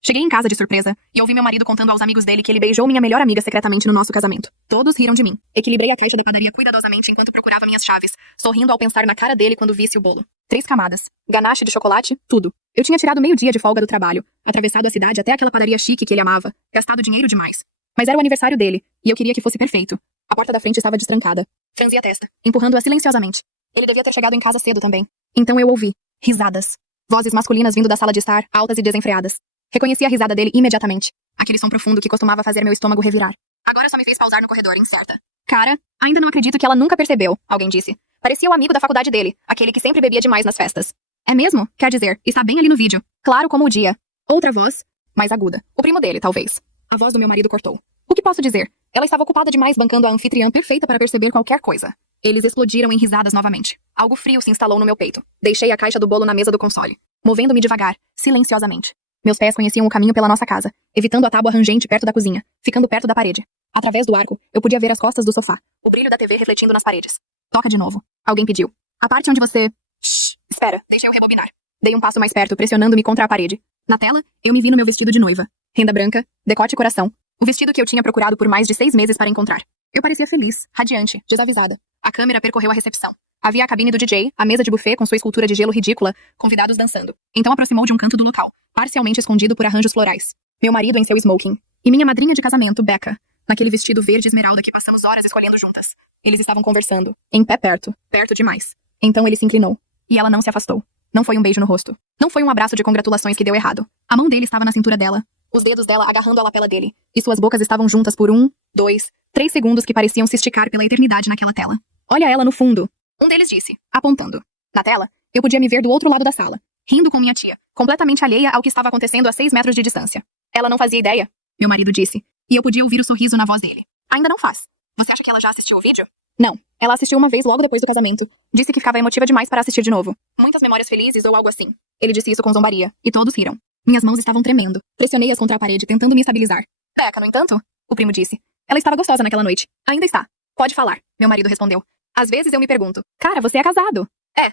Cheguei em casa de surpresa e ouvi meu marido contando aos amigos dele que ele beijou minha melhor amiga secretamente no nosso casamento. Todos riram de mim. Equilibrei a caixa da padaria cuidadosamente enquanto procurava minhas chaves, sorrindo ao pensar na cara dele quando visse o bolo. 3 camadas, ganache de chocolate, tudo. Eu tinha tirado meio dia de folga do trabalho, atravessado a cidade até aquela padaria chique que ele amava, gastado dinheiro demais. Mas era o aniversário dele, e eu queria que fosse perfeito. A porta da frente estava destrancada. Franzi a testa, empurrando-a silenciosamente. Ele devia ter chegado em casa cedo também. Então eu ouvi risadas. Vozes masculinas vindo da sala de estar, altas e desenfreadas. Reconheci a risada dele imediatamente. Aquele som profundo que costumava fazer meu estômago revirar. Agora só me fez pausar no corredor, incerta. Cara, ainda não acredito que ela nunca percebeu, alguém disse. Parecia o amigo da faculdade dele, aquele que sempre bebia demais nas festas. É mesmo? Quer dizer, está bem ali no vídeo. Claro como o dia. Outra voz, mais aguda. O primo dele, talvez. A voz do meu marido cortou. O que posso dizer? Ela estava ocupada demais bancando a anfitriã perfeita para perceber qualquer coisa. Eles explodiram em risadas novamente. Algo frio se instalou no meu peito. Deixei a caixa do bolo na mesa do console, movendo-me devagar, silenciosamente. Meus pés conheciam o caminho pela nossa casa, evitando a tábua rangente perto da cozinha, ficando perto da parede. Através do arco, eu podia ver as costas do sofá, o brilho da TV refletindo nas paredes. Toca de novo. Alguém pediu. A parte onde você... Shhh. Espera, deixa eu rebobinar. Dei um passo mais perto, pressionando-me contra a parede. Na tela, eu me vi no meu vestido de noiva. Renda branca, decote e coração. O vestido que eu tinha procurado por mais de 6 meses para encontrar. Eu parecia feliz, radiante, desavisada. A câmera percorreu a recepção. Havia a cabine do DJ, a mesa de buffet com sua escultura de gelo ridícula, convidados dançando. Então aproximou de um canto do local, parcialmente escondido por arranjos florais. Meu marido em seu smoking. E minha madrinha de casamento, Becca, naquele vestido verde esmeralda que passamos horas escolhendo juntas. Eles estavam conversando, em pé perto demais. Então ele se inclinou. E ela não se afastou. Não foi um beijo no rosto. Não foi um abraço de congratulações que deu errado. A mão dele estava na cintura dela, os dedos dela agarrando a lapela dele, e suas bocas estavam juntas por 1, 2, 3 segundos que pareciam se esticar pela eternidade naquela tela. Olha ela no fundo. Um deles disse, apontando. Na tela, eu podia me ver do outro lado da sala, rindo com minha tia, completamente alheia ao que estava acontecendo a 6 metros de distância. Ela não fazia ideia, meu marido disse, e eu podia ouvir o sorriso na voz dele. Ainda não faz. Você acha que ela já assistiu o vídeo? Não. Ela assistiu uma vez logo depois do casamento. Disse que ficava emotiva demais para assistir de novo. Muitas memórias felizes ou algo assim. Ele disse isso com zombaria, e todos riram. Minhas mãos estavam tremendo. Pressionei-as contra a parede, tentando me estabilizar. Becca, no entanto, o primo disse. Ela estava gostosa naquela noite. Ainda está. Pode falar, meu marido respondeu. Às vezes eu me pergunto, cara, você é casado? É.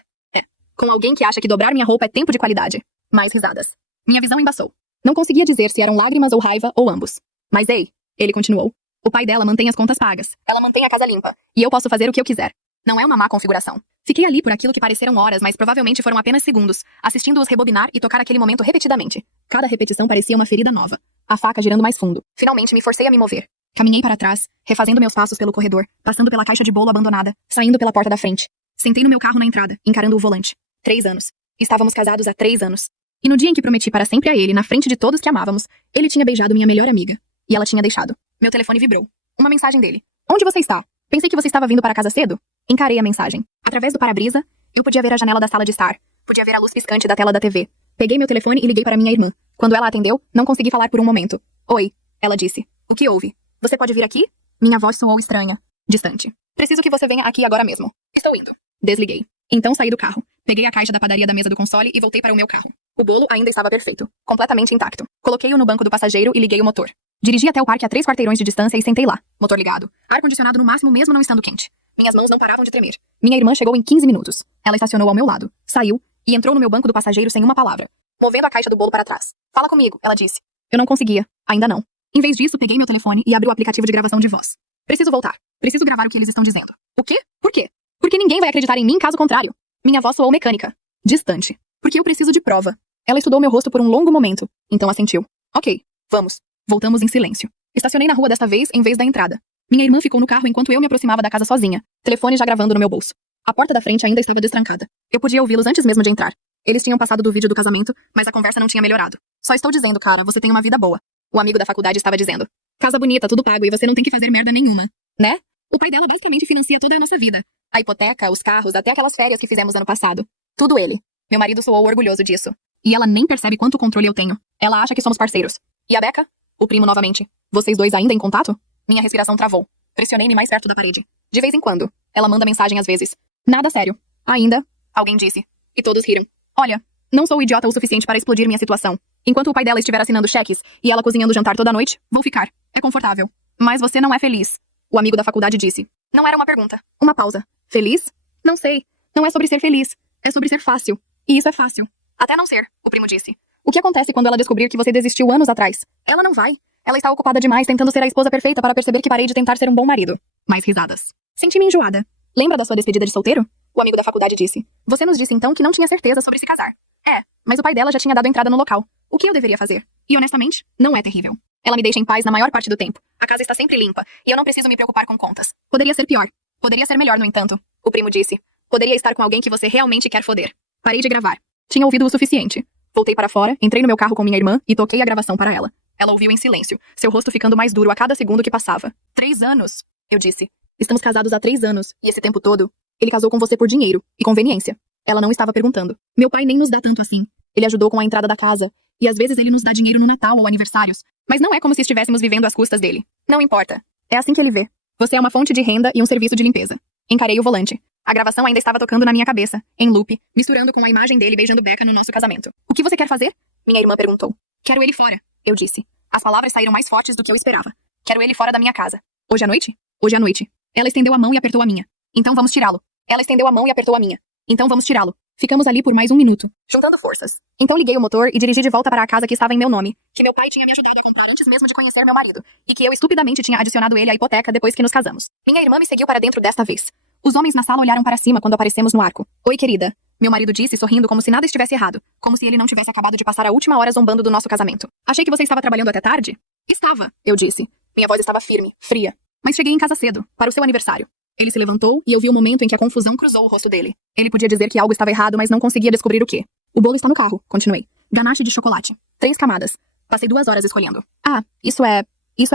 Com alguém que acha que dobrar minha roupa é tempo de qualidade. Mais risadas. Minha visão embaçou. Não conseguia dizer se eram lágrimas ou raiva ou ambos. Mas ei, ele continuou. O pai dela mantém as contas pagas. Ela mantém a casa limpa. E eu posso fazer o que eu quiser. Não é uma má configuração. Fiquei ali por aquilo que pareceram horas, mas provavelmente foram apenas segundos, assistindo-os rebobinar e tocar aquele momento repetidamente. Cada repetição parecia uma ferida nova. A faca girando mais fundo. Finalmente me forcei a me mover. Caminhei para trás, refazendo meus passos pelo corredor, passando pela caixa de bolo abandonada, saindo pela porta da frente. Sentei no meu carro na entrada, encarando o volante. 3 anos. Estávamos casados há 3 anos. E no dia em que prometi para sempre a ele, na frente de todos que amávamos, ele tinha beijado minha melhor amiga. E ela tinha deixado. Meu telefone vibrou. Uma mensagem dele. Onde você está? Pensei que você estava vindo para casa cedo. Encarei a mensagem. Através do para-brisa, eu podia ver a janela da sala de estar. Podia ver a luz piscante da tela da TV. Peguei meu telefone e liguei para minha irmã. Quando ela atendeu, não consegui falar por um momento. Oi, ela disse. O que houve? Você pode vir aqui? Minha voz soou estranha. Distante. Preciso que você venha aqui agora mesmo. Estou indo. Desliguei. Então saí do carro. Peguei a caixa da padaria da mesa do console e voltei para o meu carro. O bolo ainda estava perfeito. Completamente intacto. Coloquei-o no banco do passageiro e liguei o motor. Dirigi até o parque a 3 quarteirões de distância e sentei lá. Motor ligado. Ar-condicionado no máximo mesmo não estando quente. Minhas mãos não paravam de tremer. Minha irmã chegou em 15 minutos. Ela estacionou ao meu lado. Saiu e entrou no meu banco do passageiro sem uma palavra. Movendo a caixa do bolo para trás. Fala comigo, ela disse. Eu não conseguia. Ainda não. Em vez disso, peguei meu telefone e abri o aplicativo de gravação de voz. Preciso voltar. Preciso gravar o que eles estão dizendo. O quê? Por quê? Porque ninguém vai acreditar em mim caso contrário. Minha voz soou mecânica. Distante. Porque eu preciso de prova. Ela estudou meu rosto por um longo momento. Então assentiu. Ok, vamos. Voltamos em silêncio. Estacionei na rua desta vez em vez da entrada. Minha irmã ficou no carro enquanto eu me aproximava da casa sozinha. Telefone já gravando no meu bolso. A porta da frente ainda estava destrancada. Eu podia ouvi-los antes mesmo de entrar. Eles tinham passado do vídeo do casamento, mas a conversa não tinha melhorado. Só estou dizendo, cara, você tem uma vida boa. O amigo da faculdade estava dizendo. Casa bonita, tudo pago e você não tem que fazer merda nenhuma. Né? O pai dela basicamente financia toda a nossa vida. A hipoteca, os carros, até aquelas férias que fizemos ano passado. Tudo ele. Meu marido soou orgulhoso disso. E ela nem percebe quanto controle eu tenho. Ela acha que somos parceiros. E a Becca? O primo novamente. Vocês dois ainda em contato? Minha respiração travou. Pressionei-me mais perto da parede. De vez em quando. Ela manda mensagem às vezes. Nada sério. Ainda? Alguém disse. E todos riram. Olha, não sou idiota o suficiente para explodir minha situação. Enquanto o pai dela estiver assinando cheques e ela cozinhando jantar toda noite, vou ficar. É confortável. Mas você não é feliz. O amigo da faculdade disse. Não era uma pergunta. Uma pausa. Feliz? Não sei. Não é sobre ser feliz. É sobre ser fácil. E isso é fácil. Até não ser, o primo disse. O que acontece quando ela descobrir que você desistiu anos atrás? Ela não vai. Ela está ocupada demais tentando ser a esposa perfeita para perceber que parei de tentar ser um bom marido. Mais risadas. Senti-me enjoada. Lembra da sua despedida de solteiro? O amigo da faculdade disse. Você nos disse então que não tinha certeza sobre se casar. É, mas o pai dela já tinha dado entrada no local. O que eu deveria fazer? E honestamente, não é terrível. Ela me deixa em paz na maior parte do tempo. A casa está sempre limpa, e eu não preciso me preocupar com contas. Poderia ser pior. Poderia ser melhor, no entanto. O primo disse. Poderia estar com alguém que você realmente quer foder. Parei de gravar. Tinha ouvido o suficiente. Voltei para fora, entrei no meu carro com minha irmã e toquei a gravação para ela. Ela ouviu em silêncio, seu rosto ficando mais duro a cada segundo que passava. 3 anos, eu disse. Estamos casados há 3 anos, e esse tempo todo, ele casou com você por dinheiro e conveniência. Ela não estava perguntando. Meu pai nem nos dá tanto assim. Ele ajudou com a entrada da casa, e às vezes ele nos dá dinheiro no Natal ou aniversários. Mas não é como se estivéssemos vivendo às custas dele. Não importa. É assim que ele vê. Você é uma fonte de renda e um serviço de limpeza. Encarei o volante. A gravação ainda estava tocando na minha cabeça, em loop, misturando com a imagem dele beijando Becca no nosso casamento. O que você quer fazer? Minha irmã perguntou. Quero ele fora, eu disse. As palavras saíram mais fortes do que eu esperava. Quero ele fora da minha casa. Hoje à noite? Hoje à noite. Ela estendeu a mão e apertou a minha. Então vamos tirá-lo. Ela estendeu a mão e apertou a minha. Então vamos tirá-lo. Ficamos ali por mais 1 minuto, juntando forças. Então liguei o motor e dirigi de volta para a casa que estava em meu nome, que meu pai tinha me ajudado a comprar antes mesmo de conhecer meu marido, e que eu estupidamente tinha adicionado ele à hipoteca depois que nos casamos. Minha irmã me seguiu para dentro desta vez. Os homens na sala olharam para cima quando aparecemos no arco. Oi, querida. Meu marido disse, sorrindo como se nada estivesse errado, como se ele não tivesse acabado de passar a última hora zombando do nosso casamento. Achei que você estava trabalhando até tarde? Estava, eu disse. Minha voz estava firme, fria. Mas cheguei em casa cedo, para o seu aniversário. Ele se levantou e eu vi o momento em que a confusão cruzou o rosto dele. Ele podia dizer que algo estava errado, mas não conseguia descobrir o quê. O bolo está no carro, continuei. Ganache de chocolate. 3 camadas. Passei 2 horas escolhendo. Ah, isso é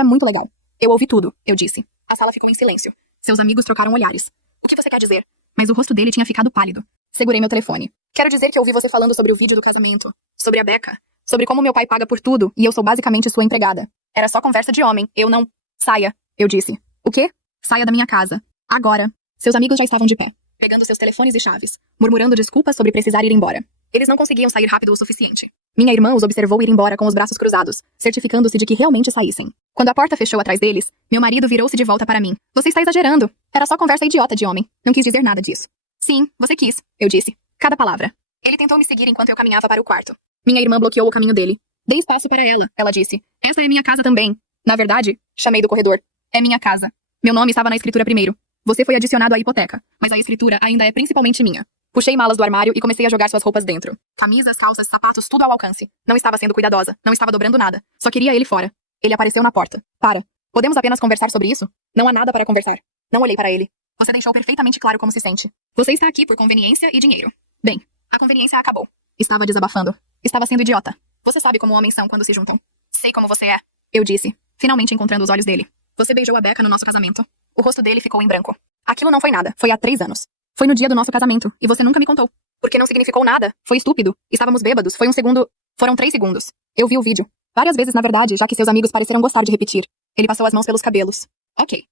muito legal. Eu ouvi tudo, eu disse. A sala ficou em silêncio. Seus amigos trocaram olhares. O que você quer dizer? Mas o rosto dele tinha ficado pálido. Segurei meu telefone. Quero dizer que ouvi você falando sobre o vídeo do casamento. Sobre a Becca. Sobre como meu pai paga por tudo e eu sou basicamente sua empregada. Era só conversa de homem. Eu não... Saia, eu disse. O quê? Saia da minha casa. Agora. Seus amigos já estavam de pé, pegando seus telefones e chaves, murmurando desculpas sobre precisar ir embora. Eles não conseguiam sair rápido o suficiente. Minha irmã os observou ir embora com os braços cruzados, certificando-se de que realmente saíssem. Quando a porta fechou atrás deles, meu marido virou-se de volta para mim. Você está exagerando. Era só conversa idiota de homem. Não quis dizer nada disso. Sim, você quis, eu disse. Cada palavra. Ele tentou me seguir enquanto eu caminhava para o quarto. Minha irmã bloqueou o caminho dele. Dê espaço para ela disse. Essa é minha casa também. Na verdade, chamei do corredor. É minha casa. Meu nome estava na escritura primeiro. Você foi adicionado à hipoteca, mas a escritura ainda é principalmente minha. Puxei malas do armário e comecei a jogar suas roupas dentro. Camisas, calças, sapatos, tudo ao alcance. Não estava sendo cuidadosa, não estava dobrando nada. Só queria ele fora. Ele apareceu na porta. Para. Podemos apenas conversar sobre isso? Não há nada para conversar. Não olhei para ele. Você deixou perfeitamente claro como se sente. Você está aqui por conveniência e dinheiro. Bem, a conveniência acabou. Estava desabafando. Estava sendo idiota. Você sabe como homens são quando se juntam. Sei como você é. Eu disse, finalmente encontrando os olhos dele. Você beijou a Becca no nosso casamento. O rosto dele ficou em branco. Aquilo não foi nada. Foi há 3 anos. Foi no dia do nosso casamento. E você nunca me contou. Porque não significou nada. Foi estúpido. Estávamos bêbados. Foi 1 segundo. Foram 3 segundos. Eu vi o vídeo. Várias vezes, na verdade, já que seus amigos pareceram gostar de repetir. Ele passou as mãos pelos cabelos. Ok.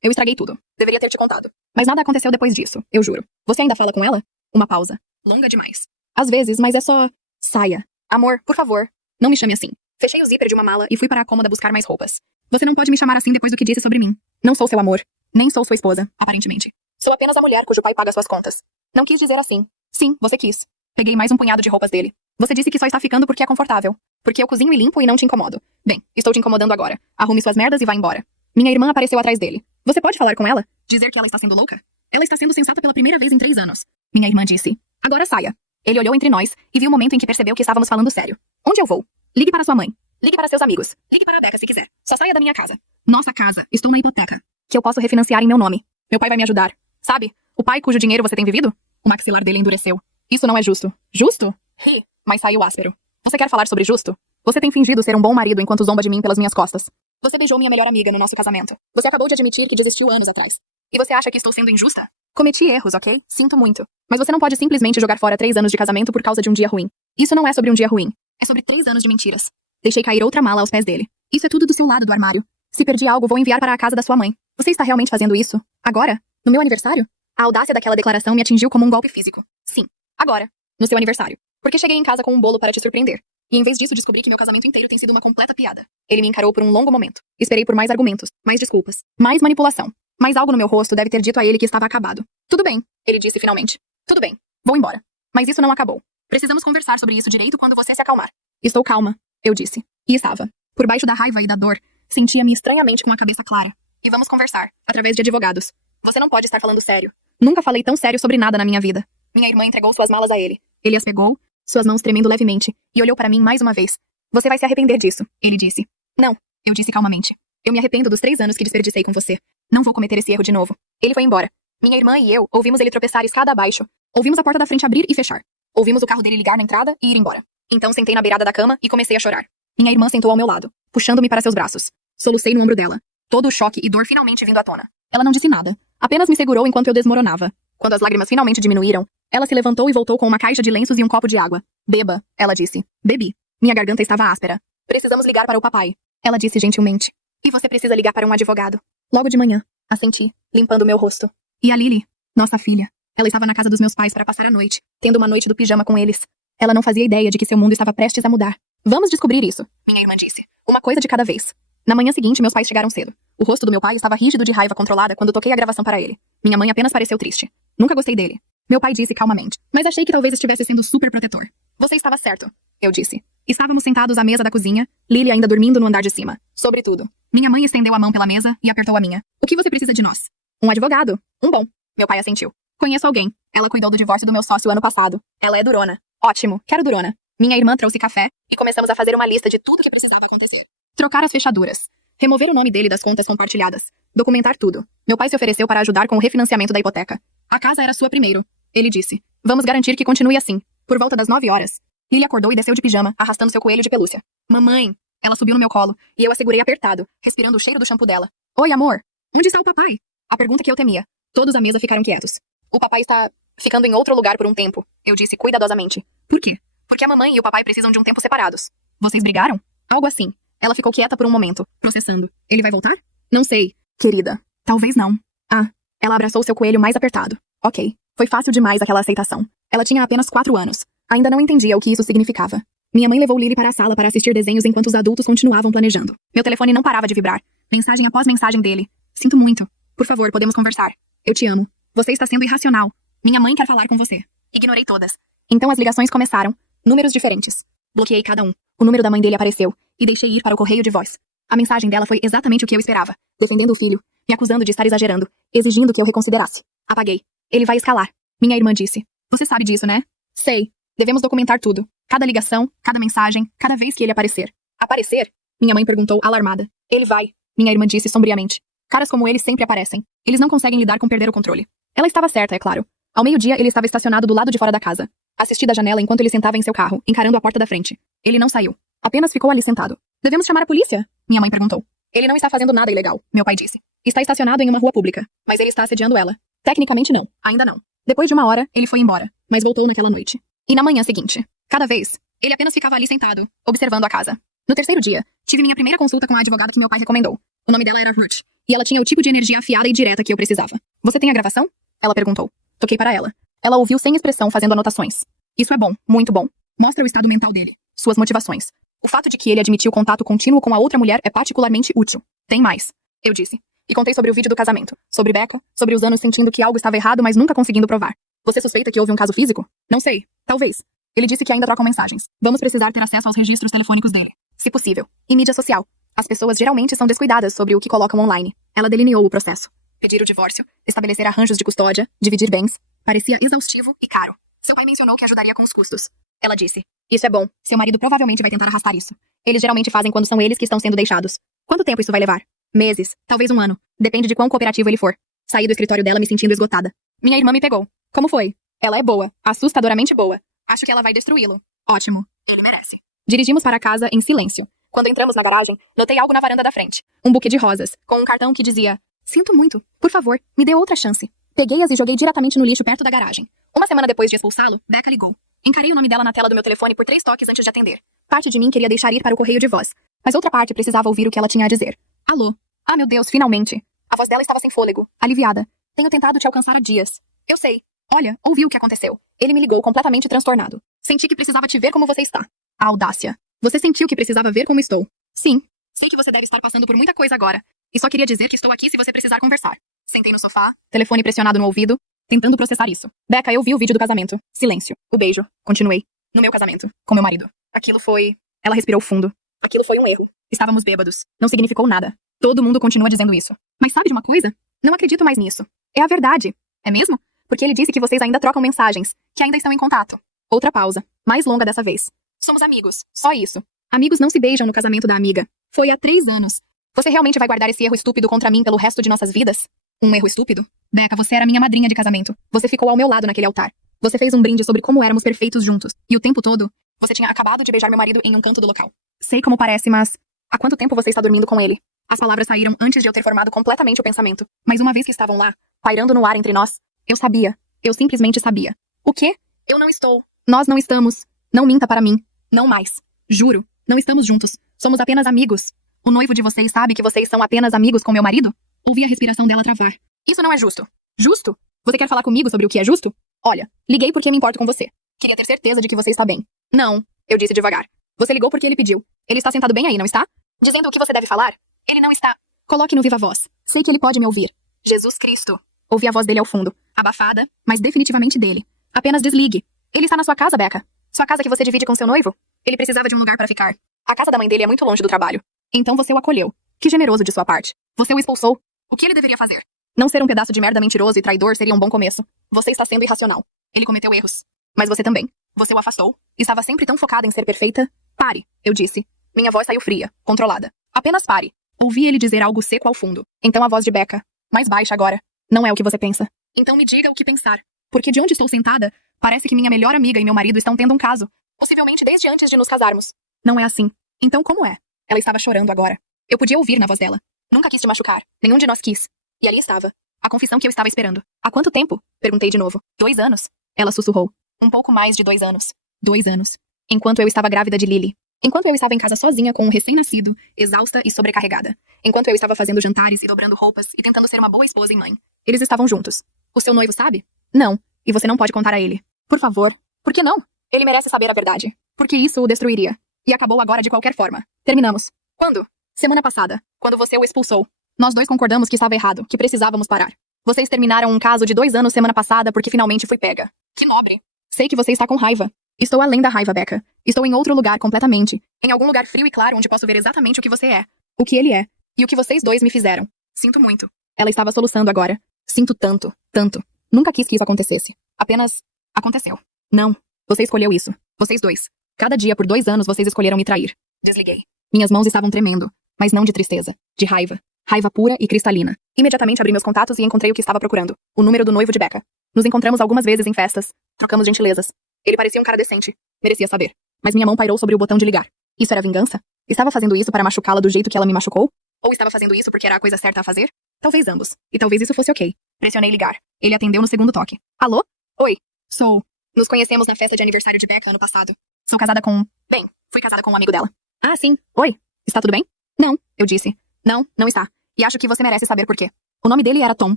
Eu estraguei tudo. Deveria ter te contado. Mas nada aconteceu depois disso. Eu juro. Você ainda fala com ela? Uma pausa. Longa demais. Às vezes, mas é só... Saia. Amor, por favor. Não me chame assim. Fechei o zíper de uma mala e fui para a cômoda buscar mais roupas. Você não pode me chamar assim depois do que disse sobre mim. Não sou seu amor. Nem sou sua esposa, aparentemente. Sou apenas a mulher cujo pai paga suas contas. Não quis dizer assim. Sim, você quis. Peguei mais um punhado de roupas dele. Você disse que só está ficando porque é confortável. Porque eu cozinho e limpo e não te incomodo. Bem, estou te incomodando agora. Arrume suas merdas e vá embora. Minha irmã apareceu atrás dele. Você pode falar com ela? Dizer que ela está sendo louca? Ela está sendo sensata pela primeira vez em 3 anos. Minha irmã disse. Agora saia. Ele olhou entre nós e viu o momento em que percebeu que estávamos falando sério. Onde eu vou? Ligue para sua mãe. Ligue para seus amigos. Ligue para a Becca se quiser. Só saia da minha casa. Nossa casa. Estou na hipoteca. Que eu posso refinanciar em meu nome. Meu pai vai me ajudar. Sabe? O pai cujo dinheiro você tem vivido? O maxilar dele endureceu. Isso não é justo. Justo? Ri. Mas saiu áspero. Você quer falar sobre justo? Você tem fingido ser um bom marido enquanto zomba de mim pelas minhas costas. Você beijou minha melhor amiga no nosso casamento. Você acabou de admitir que desistiu anos atrás. E você acha que estou sendo injusta? Cometi erros, ok? Sinto muito. Mas você não pode simplesmente jogar fora 3 anos de casamento por causa de um dia ruim. Isso não é sobre um dia ruim. É sobre 3 anos de mentiras. Deixei cair outra mala aos pés dele. Isso é tudo do seu lado do armário. Se perdi algo, vou enviar para a casa da sua mãe. Você está realmente fazendo isso? Agora? No meu aniversário? A audácia daquela declaração me atingiu como um golpe físico. Sim. Agora. No seu aniversário. Porque cheguei em casa com um bolo para te surpreender. E em vez disso descobri que meu casamento inteiro tem sido uma completa piada. Ele me encarou por um longo momento. Esperei por mais argumentos, mais desculpas, mais manipulação. Mas algo no meu rosto deve ter dito a ele que estava acabado. Tudo bem, ele disse finalmente. Tudo bem. Vou embora. Mas isso não acabou. Precisamos conversar sobre isso direito quando você se acalmar. Estou calma, eu disse. E estava. Por baixo da raiva e da dor, sentia-me estranhamente com a cabeça clara. E vamos conversar, através de advogados. Você não pode estar falando sério. Nunca falei tão sério sobre nada na minha vida. Minha irmã entregou suas malas a ele. Ele as pegou, suas mãos tremendo levemente, e olhou para mim mais uma vez. Você vai se arrepender disso, ele disse. Não, eu disse calmamente. Eu me arrependo dos 3 anos que desperdicei com você. Não vou cometer esse erro de novo. Ele foi embora. Minha irmã e eu ouvimos ele tropeçar escada abaixo. Ouvimos a porta da frente abrir e fechar. Ouvimos o carro dele ligar na entrada e ir embora. Então sentei na beirada da cama e comecei a chorar. Minha irmã sentou ao meu lado, puxando-me para seus braços. Solucei no ombro dela. Todo o choque e dor finalmente vindo à tona. Ela não disse nada. Apenas me segurou enquanto eu desmoronava. Quando as lágrimas finalmente diminuíram, ela se levantou e voltou com uma caixa de lenços e um copo de água. Beba, ela disse. Bebi. Minha garganta estava áspera. Precisamos ligar para o papai, ela disse gentilmente. E você precisa ligar para um advogado. Logo de manhã, assenti, limpando meu rosto. E a Lily, nossa filha. Ela estava na casa dos meus pais para passar a noite, tendo uma noite do pijama com eles. Ela não fazia ideia de que seu mundo estava prestes a mudar. Vamos descobrir isso, minha irmã disse. Uma coisa de cada vez. Na manhã seguinte, meus pais chegaram cedo. O rosto do meu pai estava rígido de raiva controlada quando toquei a gravação para ele. Minha mãe apenas pareceu triste. Nunca gostei dele. Meu pai disse calmamente. Mas achei que talvez estivesse sendo super protetor. Você estava certo, eu disse. Estávamos sentados à mesa da cozinha, Lily ainda dormindo no andar de cima. Sobretudo. Minha mãe estendeu a mão pela mesa e apertou a minha. O que você precisa de nós? Um advogado. Um bom. Meu pai assentiu. Conheço alguém. Ela cuidou do divórcio do meu sócio ano passado. Ela é durona. Ótimo. Quero durona. Minha irmã trouxe café e começamos a fazer uma lista de tudo que precisava acontecer. Trocar as fechaduras. Remover o nome dele das contas compartilhadas. Documentar tudo. Meu pai se ofereceu para ajudar com o refinanciamento da hipoteca. A casa era sua primeiro. Ele disse. Vamos garantir que continue assim. Por volta das 9 horas. Lily acordou e desceu de pijama, arrastando seu coelho de pelúcia. Mamãe! Ela subiu no meu colo, e eu a segurei apertado, respirando o cheiro do shampoo dela. Oi, amor! Onde está o papai? A pergunta que eu temia. Todos à mesa ficaram quietos. O papai está ficando em outro lugar por um tempo, eu disse cuidadosamente. Por quê? Porque a mamãe e o papai precisam de um tempo separados. Vocês brigaram? Algo assim. Ela ficou quieta por um momento, processando. Ele vai voltar? Não sei, querida. Talvez não. Ah, ela abraçou seu coelho mais apertado. Ok. Foi fácil demais aquela aceitação. Ela tinha apenas 4 anos. Ainda não entendia o que isso significava. Minha mãe levou Lily para a sala para assistir desenhos enquanto os adultos continuavam planejando. Meu telefone não parava de vibrar. Mensagem após mensagem dele. Sinto muito. Por favor, podemos conversar. Eu te amo. Você está sendo irracional. Minha mãe quer falar com você. Ignorei todas. Então as ligações começaram. Números diferentes. Bloqueei cada um. O número da mãe dele apareceu. E deixei ir para o correio de voz. A mensagem dela foi exatamente o que eu esperava. Defendendo o filho. Me acusando de estar exagerando. Exigindo que eu reconsiderasse. Apaguei. Ele vai escalar. Minha irmã disse. Você sabe disso, né? Sei. Devemos documentar tudo. Cada ligação, cada mensagem, cada vez que ele aparecer. Aparecer? Minha mãe perguntou, alarmada. Ele vai. Minha irmã disse sombriamente. Caras como ele sempre aparecem. Eles não conseguem lidar com perder o controle. Ela estava certa, é claro. Ao meio-dia, ele estava estacionado do lado de fora da casa. Assisti da janela enquanto ele sentava em seu carro, encarando a porta da frente. Ele não saiu. Apenas ficou ali sentado. Devemos chamar a polícia? Minha mãe perguntou. Ele não está fazendo nada ilegal, meu pai disse. Está estacionado em uma rua pública. Mas ele está assediando ela. Tecnicamente não. Ainda não. Depois de 1 hora, ele foi embora. Mas voltou naquela noite. E na manhã seguinte. Cada vez, ele apenas ficava ali sentado, observando a casa. No 3º dia, tive minha primeira consulta com a advogada que meu pai recomendou. O nome dela era Ruth. E ela tinha o tipo de energia afiada e direta que eu precisava. Você tem a gravação? Ela perguntou. Toquei para ela. Ela ouviu sem expressão, fazendo anotações. Isso é bom, muito bom. Mostra o estado mental dele. Suas motivações. O fato de que ele admitiu contato contínuo com a outra mulher é particularmente útil. Tem mais. Eu disse. E contei sobre o vídeo do casamento. Sobre Becca. Sobre os anos sentindo que algo estava errado, mas nunca conseguindo provar. Você suspeita que houve um caso físico? Não sei. Talvez. Ele disse que ainda trocam mensagens. Vamos precisar ter acesso aos registros telefônicos dele. Se possível. E mídia social. As pessoas geralmente são descuidadas sobre o que colocam online. Ela delineou o processo. Pedir o divórcio, estabelecer arranjos de custódia, dividir bens. Parecia exaustivo e caro. Seu pai mencionou que ajudaria com os custos. Ela disse. Isso é bom. Seu marido provavelmente vai tentar arrastar isso. Eles geralmente fazem quando são eles que estão sendo deixados. Quanto tempo isso vai levar? Meses. Talvez 1 ano. Depende de quão cooperativo ele for. Saí do escritório dela me sentindo esgotada. Minha irmã me pegou. Como foi? Ela é boa. Assustadoramente boa. Acho que ela vai destruí-lo. Ótimo. Ele merece. Dirigimos para casa em silêncio. Quando entramos na garagem, notei algo na varanda da frente. Um buquê de rosas, com um cartão que dizia: Sinto muito. Por favor, me dê outra chance. Peguei-as e joguei diretamente no lixo perto da garagem. 1 semana depois de expulsá-lo, Becca ligou. Encarei o nome dela na tela do meu telefone por 3 toques antes de atender. Parte de mim queria deixar ir para o correio de voz, mas outra parte precisava ouvir o que ela tinha a dizer. Alô? Ah, meu Deus, finalmente. A voz dela estava sem fôlego, aliviada. Tenho tentado te alcançar há dias. Eu sei. Olha, ouvi o que aconteceu. Ele me ligou completamente transtornado. Senti que precisava te ver como você está. A audácia. Você sentiu que precisava ver como estou? Sim. Sei que você deve estar passando por muita coisa agora. E só queria dizer que estou aqui se você precisar conversar. Sentei no sofá, telefone pressionado no ouvido, tentando processar isso. Becca, eu vi o vídeo do casamento. Silêncio. O beijo. Continuei. No meu casamento. Com meu marido. Aquilo foi Ela respirou fundo. Aquilo foi um erro. Estávamos bêbados. Não significou nada. Todo mundo continua dizendo isso. Mas sabe de uma coisa? Não acredito mais nisso. É a verdade. É mesmo? Porque ele disse que vocês ainda trocam mensagens, que ainda estão em contato. Outra pausa. Mais longa dessa vez. Somos amigos. Só isso. Amigos não se beijam no casamento da amiga. Foi há 3 anos. Você realmente vai guardar esse erro estúpido contra mim pelo resto de nossas vidas? Um erro estúpido? Becca, você era minha madrinha de casamento. Você ficou ao meu lado naquele altar. Você fez um brinde sobre como éramos perfeitos juntos. E o tempo todo, você tinha acabado de beijar meu marido em um canto do local. Sei como parece, mas... Há quanto tempo você está dormindo com ele? As palavras saíram antes de eu ter formado completamente o pensamento. Mas uma vez que estavam lá, pairando no ar entre nós, eu sabia. Eu simplesmente sabia. O quê? Eu não estou. Nós não estamos. Não minta para mim. Não mais. Juro. Não estamos juntos. Somos apenas amigos. O noivo de vocês sabe que vocês são apenas amigos com meu marido? Ouvi a respiração dela travar. Isso não é justo. Justo? Você quer falar comigo sobre o que é justo? Olha, liguei porque me importo com você. Queria ter certeza de que você está bem. Não, eu disse devagar. Você ligou porque ele pediu. Ele está sentado bem aí, não está? Dizendo o que você deve falar? Ele não está. Coloque no viva voz. Sei que ele pode me ouvir. Jesus Cristo. Ouvi a voz dele ao fundo. Abafada, mas definitivamente dele. Apenas desligue. Ele está na sua casa, Becca. Sua casa que você divide com seu noivo? Ele precisava de um lugar para ficar. A casa da mãe dele é muito longe do trabalho. Então você o acolheu. Que generoso de sua parte. Você o expulsou. O que ele deveria fazer? Não ser um pedaço de merda mentiroso e traidor seria um bom começo. Você está sendo irracional. Ele cometeu erros. Mas você também. Você o afastou. Estava sempre tão focada em ser perfeita. Pare, eu disse. Minha voz saiu fria, controlada. Apenas pare. Ouvi ele dizer algo seco ao fundo. Então a voz de Becca. Mais baixa agora. Não é o que você pensa. Então me diga o que pensar. Porque de onde estou sentada, parece que minha melhor amiga e meu marido estão tendo um caso. Possivelmente desde antes de nos casarmos. Não é assim. Então como é? Ela estava chorando agora. Eu podia ouvir na voz dela. Nunca quis te machucar. Nenhum de nós quis. E ali estava. A confissão que eu estava esperando. Há quanto tempo? Perguntei de novo. 2 anos. Ela sussurrou. Um pouco mais de 2 anos. 2 anos. Enquanto eu estava grávida de Lily. Enquanto eu estava em casa sozinha com um recém-nascido, exausta e sobrecarregada. Enquanto eu estava fazendo jantares e dobrando roupas e tentando ser uma boa esposa e mãe. Eles estavam juntos. O seu noivo sabe? Não. E você não pode contar a ele. Por favor. Por que não? Ele merece saber a verdade. Porque isso o destruiria. E acabou agora de qualquer forma. Terminamos. Quando? Semana passada. Quando você o expulsou. Nós dois concordamos que estava errado, que precisávamos parar. Vocês terminaram um caso de 2 anos semana passada porque finalmente fui pega. Que nobre. Sei que você está com raiva. Estou além da raiva, Becca. Estou em outro lugar completamente. Em algum lugar frio e claro onde posso ver exatamente o que você é. O que ele é. E o que vocês dois me fizeram. Sinto muito. Ela estava soluçando agora. Sinto tanto, tanto. Nunca quis que isso acontecesse. Apenas... aconteceu. Não. Você escolheu isso. Vocês dois. Cada dia por 2 anos vocês escolheram me trair. Desliguei. Minhas mãos estavam tremendo. Mas não de tristeza. De raiva. Raiva pura e cristalina. Imediatamente abri meus contatos e encontrei o que estava procurando. O número do noivo de Becca. Nos encontramos algumas vezes em festas. Trocamos gentilezas. Ele parecia um cara decente. Merecia saber. Mas minha mão pairou sobre o botão de ligar. Isso era vingança? Estava fazendo isso para machucá-la do jeito que ela me machucou? Ou estava fazendo isso porque era a coisa certa a fazer? Talvez ambos. E talvez isso fosse ok. Pressionei ligar. Ele atendeu no segundo toque. Alô? Oi. Sou. Nos conhecemos na festa de aniversário de Becca ano passado. Sou casada com... Bem, fui casada com um amigo dela. Ah, sim. Oi. Está tudo bem? Não, eu disse. Não, não está. E acho que você merece saber por quê. O nome dele era Tom.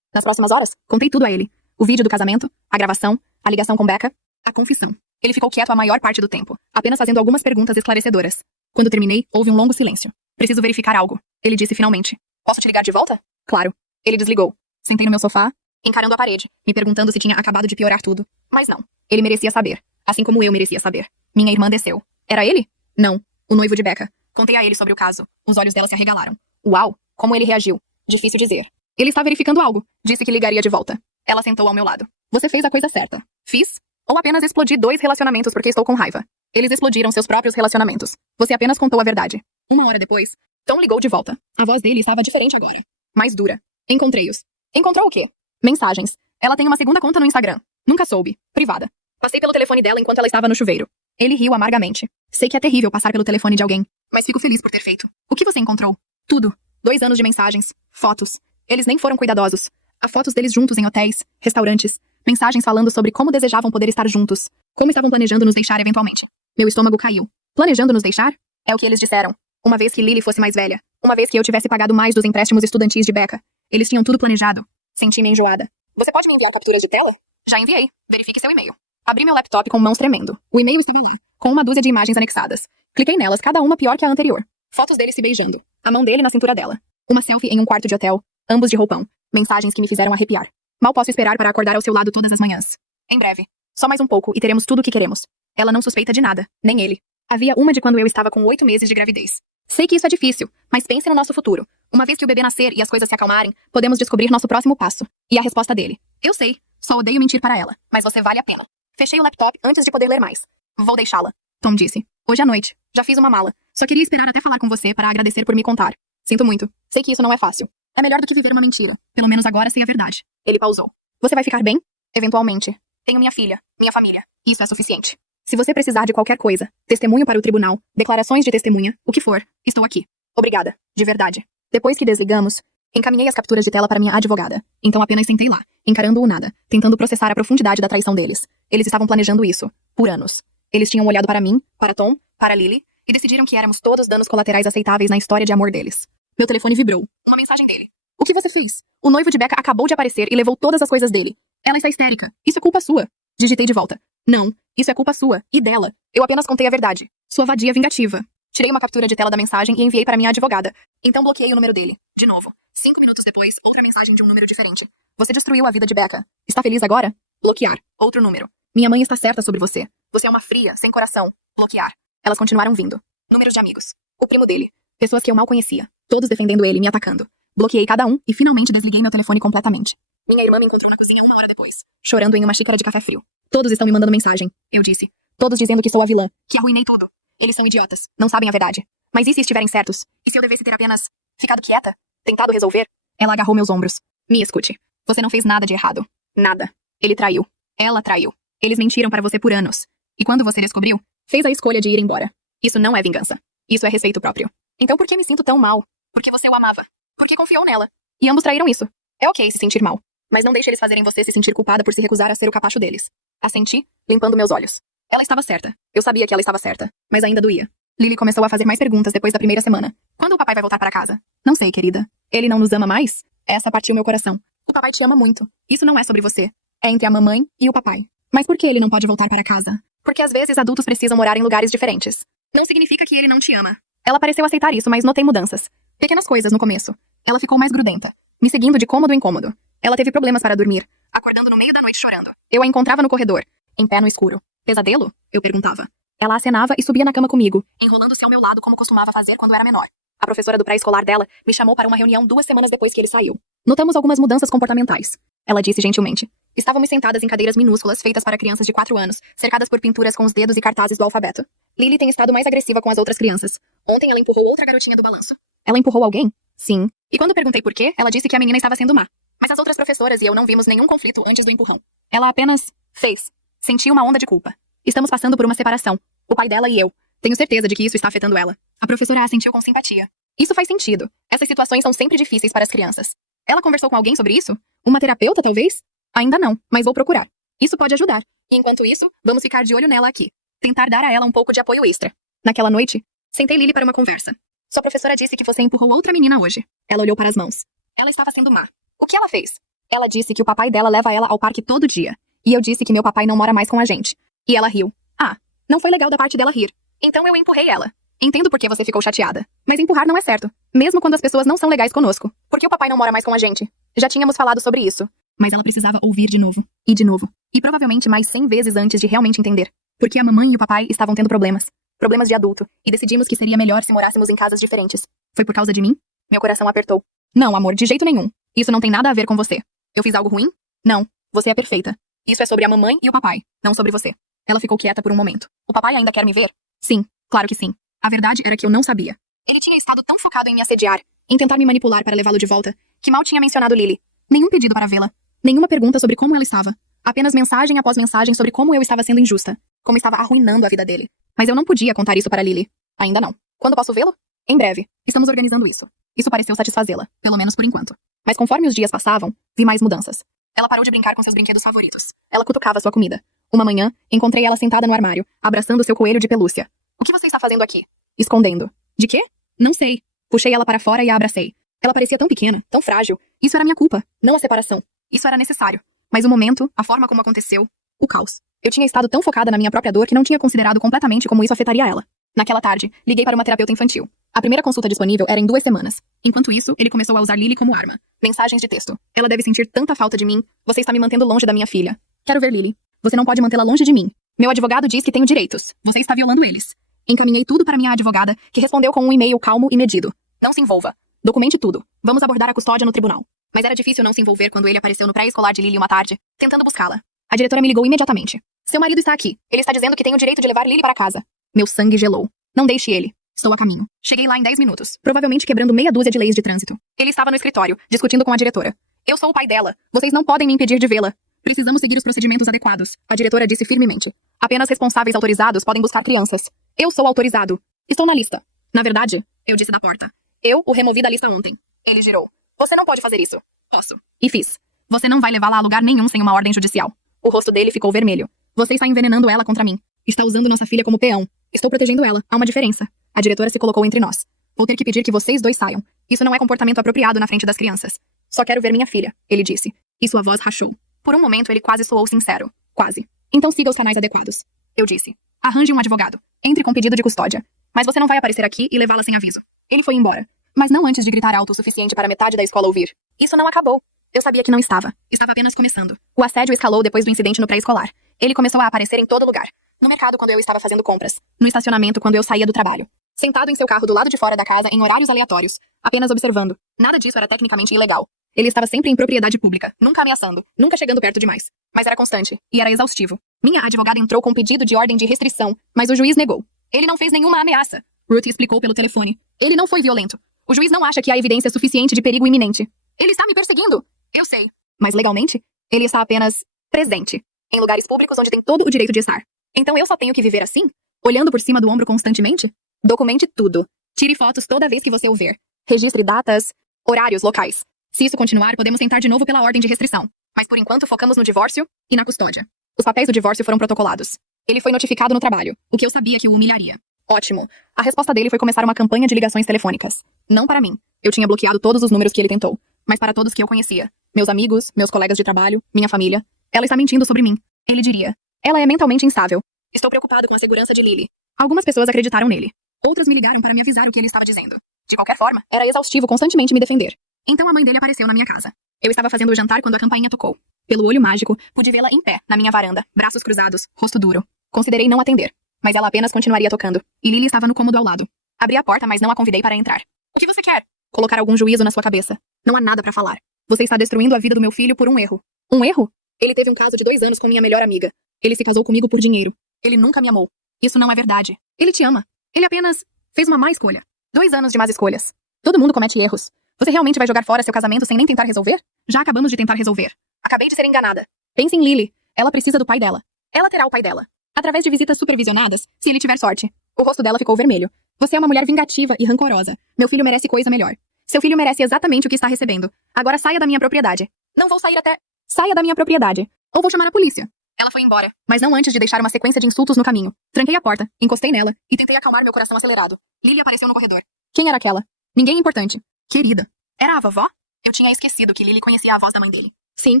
Nas próximas horas, contei tudo a ele. O vídeo do casamento, a gravação, a ligação com Becca, a confissão. Ele ficou quieto a maior parte do tempo, apenas fazendo algumas perguntas esclarecedoras. Quando terminei, houve um longo silêncio. Preciso verificar algo. Ele disse finalmente. Posso te ligar de volta? Claro. Ele desligou. Sentei no meu sofá, encarando a parede, me perguntando se tinha acabado de piorar tudo. Mas não. Ele merecia saber. Assim como eu merecia saber. Minha irmã desceu. Era ele? Não. O noivo de Becca. Contei a ele sobre o caso. Os olhos dela se arregalaram. Uau! Como ele reagiu. Difícil dizer. Ele está verificando algo. Disse que ligaria de volta. Ela sentou ao meu lado. Você fez a coisa certa. Fiz? Ou apenas explodi 2 relacionamentos porque estou com raiva? Eles explodiram seus próprios relacionamentos. Você apenas contou a verdade. 1 hora depois, Tom ligou de volta. A voz dele estava diferente agora. Mais dura. Encontrei-os. Encontrou o quê? Mensagens. Ela tem uma segunda conta no Instagram. Nunca soube. Privada. Passei pelo telefone dela enquanto ela estava no chuveiro. Ele riu amargamente. Sei que é terrível passar pelo telefone de alguém, mas fico feliz por ter feito. O que você encontrou? Tudo. 2 anos de mensagens. Fotos. Eles nem foram cuidadosos. Há fotos deles juntos em hotéis, restaurantes. Mensagens falando sobre como desejavam poder estar juntos. Como estavam planejando nos deixar eventualmente. Meu estômago caiu. Planejando nos deixar? É o que eles disseram. Uma vez que Lily fosse mais velha. Uma vez que eu tivesse pagado mais dos empréstimos estudantis de Becca. Eles tinham tudo planejado. Senti-me enjoada. Você pode me enviar capturas de tela? Já enviei. Verifique seu e-mail. Abri meu laptop com mãos tremendo. O e-mail estava lá, com uma dúzia de imagens anexadas. Cliquei nelas, cada uma pior que a anterior. Fotos dele se beijando. A mão dele na cintura dela. Uma selfie em um quarto de hotel. Ambos de roupão. Mensagens que me fizeram arrepiar. Mal posso esperar para acordar ao seu lado todas as manhãs. Em breve. Só mais um pouco e teremos tudo o que queremos. Ela não suspeita de nada, nem ele. Havia uma de quando eu estava com 8 meses de gravidez. Sei que isso é difícil, mas pense no nosso futuro. Uma vez que o bebê nascer e as coisas se acalmarem, podemos descobrir nosso próximo passo. E a resposta dele: eu sei, só odeio mentir para ela, mas você vale a pena. Fechei o laptop antes de poder ler mais. Vou deixá-la. Tom disse. Hoje à noite. Já fiz uma mala. Só queria esperar até falar com você para agradecer por me contar. Sinto muito. Sei que isso não é fácil. É melhor do que viver uma mentira. Pelo menos agora sei a verdade. Ele pausou. Você vai ficar bem? Eventualmente. Tenho minha filha, minha família. Isso é suficiente. Se você precisar de qualquer coisa, testemunho para o tribunal, declarações de testemunha, o que for, estou aqui. Obrigada. De verdade. Depois que desligamos, encaminhei as capturas de tela para minha advogada. Então apenas sentei lá, encarando o nada, tentando processar a profundidade da traição deles. Eles estavam planejando isso, por anos. Eles tinham olhado para mim, para Tom, para Lily, e decidiram que éramos todos danos colaterais aceitáveis na história de amor deles. Meu telefone vibrou. Uma mensagem dele. O que você fez? O noivo de Becca acabou de aparecer e levou todas as coisas dele. Ela está histérica. Isso é culpa sua. Digitei de volta. Não, isso é culpa sua e dela. Eu apenas contei a verdade. Sua vadia vingativa. Tirei uma captura de tela da mensagem e enviei para minha advogada. Então bloqueei o número dele. De novo. 5 minutos depois, outra mensagem de um número diferente. Você destruiu a vida de Becca. Está feliz agora? Bloquear. Outro número. Minha mãe está certa sobre você. Você é uma fria, sem coração. Bloquear. Elas continuaram vindo. Números de amigos. O primo dele. Pessoas que eu mal conhecia. Todos defendendo ele, me atacando. Bloqueei cada um e finalmente desliguei meu telefone completamente. Minha irmã me encontrou na cozinha 1 hora depois, chorando em uma xícara de café frio. Todos estão me mandando mensagem, eu disse. Todos dizendo que sou a vilã, que arruinei tudo. Eles são idiotas, não sabem a verdade. Mas e se estiverem certos? E se eu devesse ter apenas ficado quieta? Tentado resolver? Ela agarrou meus ombros. Me escute. Você não fez nada de errado. Nada. Ele traiu. Ela traiu. Eles mentiram para você por anos. E quando você descobriu, fez a escolha de ir embora. Isso não é vingança. Isso é respeito próprio. Então por que me sinto tão mal? Porque você o amava. Porque confiou nela. E ambos traíram isso. É ok se sentir mal. Mas não deixe eles fazerem você se sentir culpada por se recusar a ser o capacho deles. Assenti, limpando meus olhos. Ela estava certa. Eu sabia que ela estava certa. Mas ainda doía. Lily começou a fazer mais perguntas depois da primeira semana. Quando o papai vai voltar para casa? Não sei, querida. Ele não nos ama mais? Essa partiu meu coração. O papai te ama muito. Isso não é sobre você. É entre a mamãe e o papai. Mas por que ele não pode voltar para casa? Porque às vezes adultos precisam morar em lugares diferentes. Não significa que ele não te ama. Ela pareceu aceitar isso, mas notei mudanças. Pequenas coisas no começo. Ela ficou mais grudenta, me seguindo de cômodo em cômodo. Ela teve problemas para dormir, acordando no meio da noite chorando. Eu a encontrava no corredor, em pé no escuro. Pesadelo? Eu perguntava. Ela acenava e subia na cama comigo, enrolando-se ao meu lado como costumava fazer quando era menor. A professora do pré-escolar dela me chamou para uma reunião 2 semanas depois que ele saiu. Notamos algumas mudanças comportamentais. Ela disse gentilmente. Estávamos sentadas em cadeiras minúsculas feitas para crianças de 4 anos, cercadas por pinturas com os dedos e cartazes do alfabeto. Lily tem estado mais agressiva com as outras crianças. Ontem ela empurrou outra garotinha do balanço. Ela empurrou alguém? Sim. E quando perguntei por quê, ela disse que a menina estava sendo má. Mas as outras professoras e eu não vimos nenhum conflito antes do empurrão. Ela apenas fez. Senti uma onda de culpa. Estamos passando por uma separação. O pai dela e eu. Tenho certeza de que isso está afetando ela. A professora assentiu com simpatia. Isso faz sentido. Essas situações são sempre difíceis para as crianças. Ela conversou com alguém sobre isso? Uma terapeuta, talvez? Ainda não, mas vou procurar. Isso pode ajudar. E enquanto isso, vamos ficar de olho nela aqui. Tentar dar a ela um pouco de apoio extra. Naquela noite, sentei Lily para uma conversa. Sua professora disse que você empurrou outra menina hoje. Ela olhou para as mãos. Ela estava sendo má. O que ela fez? Ela disse que o papai dela leva ela ao parque todo dia. E eu disse que meu papai não mora mais com a gente. E ela riu. Ah, não foi legal da parte dela rir. Então eu empurrei ela. Entendo por que você ficou chateada. Mas empurrar não é certo. Mesmo quando as pessoas não são legais conosco. Porque o papai não mora mais com a gente. Já tínhamos falado sobre isso. Mas ela precisava ouvir de novo. E de novo. E provavelmente mais 100 vezes antes de realmente entender. Porque a mamãe e o papai estavam tendo problemas. Problemas de adulto. E decidimos que seria melhor se morássemos em casas diferentes. Foi por causa de mim? Meu coração apertou. Não, amor, de jeito nenhum. Isso não tem nada a ver com você. Eu fiz algo ruim? Não. Você é perfeita. Isso é sobre a mamãe e o papai, não sobre você. Ela ficou quieta por um momento. O papai ainda quer me ver? Sim, claro que sim. A verdade era que eu não sabia. Ele tinha estado tão focado em me assediar, em tentar me manipular para levá-lo de volta, que mal tinha mencionado Lily. Nenhum pedido para vê-la. Nenhuma pergunta sobre como ela estava. Apenas mensagem após mensagem sobre como eu estava sendo injusta. Como estava arruinando a vida dele. Mas eu não podia contar isso para Lily. Ainda não. Quando posso vê-lo? Em breve. Estamos organizando isso. Isso pareceu satisfazê-la, pelo menos por enquanto. Mas conforme os dias passavam, vi mais mudanças. Ela parou de brincar com seus brinquedos favoritos. Ela cutucava sua comida. Uma manhã, encontrei ela sentada no armário, abraçando seu coelho de pelúcia. O que você está fazendo aqui? Escondendo. De quê? Não sei. Puxei ela para fora e a abracei. Ela parecia tão pequena, tão frágil. Isso era minha culpa, não a separação. Isso era necessário. Mas o momento, a forma como aconteceu, o caos. Eu tinha estado tão focada na minha própria dor que não tinha considerado completamente como isso afetaria ela. Naquela tarde, liguei para uma terapeuta infantil. A primeira consulta disponível era em 2 semanas. Enquanto isso, ele começou a usar Lily como arma. Mensagens de texto. Ela deve sentir tanta falta de mim. Você está me mantendo longe da minha filha. Quero ver Lily. Você não pode mantê-la longe de mim. Meu advogado diz que tenho direitos. Você está violando eles. Encaminhei tudo para minha advogada, que respondeu com um e-mail calmo e medido. Não se envolva. Documente tudo. Vamos abordar a custódia no tribunal. Mas era difícil não se envolver quando ele apareceu no pré-escolar de Lily uma tarde, tentando buscá-la. A diretora me ligou imediatamente. Seu marido está aqui. Ele está dizendo que tem o direito de levar Lily para casa. Meu sangue gelou. Não deixe ele. Estou a caminho. Cheguei lá em 10 minutos, provavelmente quebrando meia dúzia de leis de trânsito. Ele estava no escritório, discutindo com a diretora. Eu sou o pai dela. Vocês não podem me impedir de vê-la. Precisamos seguir os procedimentos adequados, a diretora disse firmemente. Apenas responsáveis autorizados podem buscar crianças. Eu sou autorizado. Estou na lista. Na verdade, eu disse da porta. Eu o removi da lista ontem. Ele girou. Você não pode fazer isso. Posso. E fiz. Você não vai levá-la a lugar nenhum sem uma ordem judicial. O rosto dele ficou vermelho. Você está envenenando ela contra mim. Está usando nossa filha como peão. Estou protegendo ela. Há uma diferença. A diretora se colocou entre nós. Vou ter que pedir que vocês dois saiam. Isso não é comportamento apropriado na frente das crianças. Só quero ver minha filha, ele disse. E sua voz rachou. Por um momento ele quase soou sincero. Quase. Então siga os canais adequados. Eu disse. Arranje um advogado. Entre com pedido de custódia. Mas você não vai aparecer aqui e levá-la sem aviso. Ele foi embora. Mas não antes de gritar alto o suficiente para metade da escola ouvir. Isso não acabou. Eu sabia que não estava. Estava apenas começando. O assédio escalou depois do incidente no pré-escolar. Ele começou a aparecer em todo lugar. No mercado quando eu estava fazendo compras. No estacionamento quando eu saía do trabalho. Sentado em seu carro do lado de fora da casa em horários aleatórios. Apenas observando. Nada disso era tecnicamente ilegal. Ele estava sempre em propriedade pública. Nunca ameaçando. Nunca chegando perto demais. Mas era constante. E era exaustivo. Minha advogada entrou com pedido de ordem de restrição. Mas o juiz negou. Ele não fez nenhuma ameaça. Ruth explicou pelo telefone. Ele não foi violento. O juiz não acha que há evidência suficiente de perigo iminente. Ele está me perseguindo. Eu sei. Mas legalmente, ele está apenas presente. Em lugares públicos onde tem todo o direito de estar. Então eu só tenho que viver assim? Olhando por cima do ombro constantemente? Documente tudo. Tire fotos toda vez que você o ver. Registre datas, horários, locais. Se isso continuar, podemos tentar de novo pela ordem de restrição. Mas por enquanto focamos no divórcio e na custódia. Os papéis do divórcio foram protocolados. Ele foi notificado no trabalho, o que eu sabia que o humilharia. Ótimo. A resposta dele foi começar uma campanha de ligações telefônicas. Não para mim. Eu tinha bloqueado todos os números que ele tentou. Mas para todos que eu conhecia. Meus amigos, meus colegas de trabalho, minha família. Ela está mentindo sobre mim. Ele diria. Ela é mentalmente instável. Estou preocupado com a segurança de Lily. Algumas pessoas acreditaram nele. Outras me ligaram para me avisar o que ele estava dizendo. De qualquer forma, era exaustivo constantemente me defender. Então a mãe dele apareceu na minha casa. Eu estava fazendo o jantar quando a campainha tocou. Pelo olho mágico, pude vê-la em pé, na minha varanda, braços cruzados, rosto duro. Considerei não atender. Mas ela apenas continuaria tocando. E Lily estava no cômodo ao lado. Abri a porta, mas não a convidei para entrar. O que você quer? Colocar algum juízo na sua cabeça. Não há nada para falar. Você está destruindo a vida do meu filho por um erro. Um erro? Ele teve um caso de 2 anos com minha melhor amiga. Ele se casou comigo por dinheiro. Ele nunca me amou. Isso não é verdade. Ele te ama. Ele apenas fez uma má escolha. 2 anos de más escolhas. Todo mundo comete erros. Você realmente vai jogar fora seu casamento sem nem tentar resolver? Já acabamos de tentar resolver. Acabei de ser enganada. Pense em Lily. Ela precisa do pai dela. Ela terá o pai dela. Através de visitas supervisionadas, se ele tiver sorte. O rosto dela ficou vermelho. Você é uma mulher vingativa e rancorosa. Meu filho merece coisa melhor. Seu filho merece exatamente o que está recebendo. Agora saia da minha propriedade. Não vou sair até... Saia da minha propriedade. Ou vou chamar a polícia. Ela foi embora, mas não antes de deixar uma sequência de insultos no caminho. Tranquei a porta, encostei nela e tentei acalmar meu coração acelerado. Lily apareceu no corredor. Quem era aquela? Ninguém importante. Querida. Era a vovó? Eu tinha esquecido que Lily conhecia a voz da mãe dele. Sim,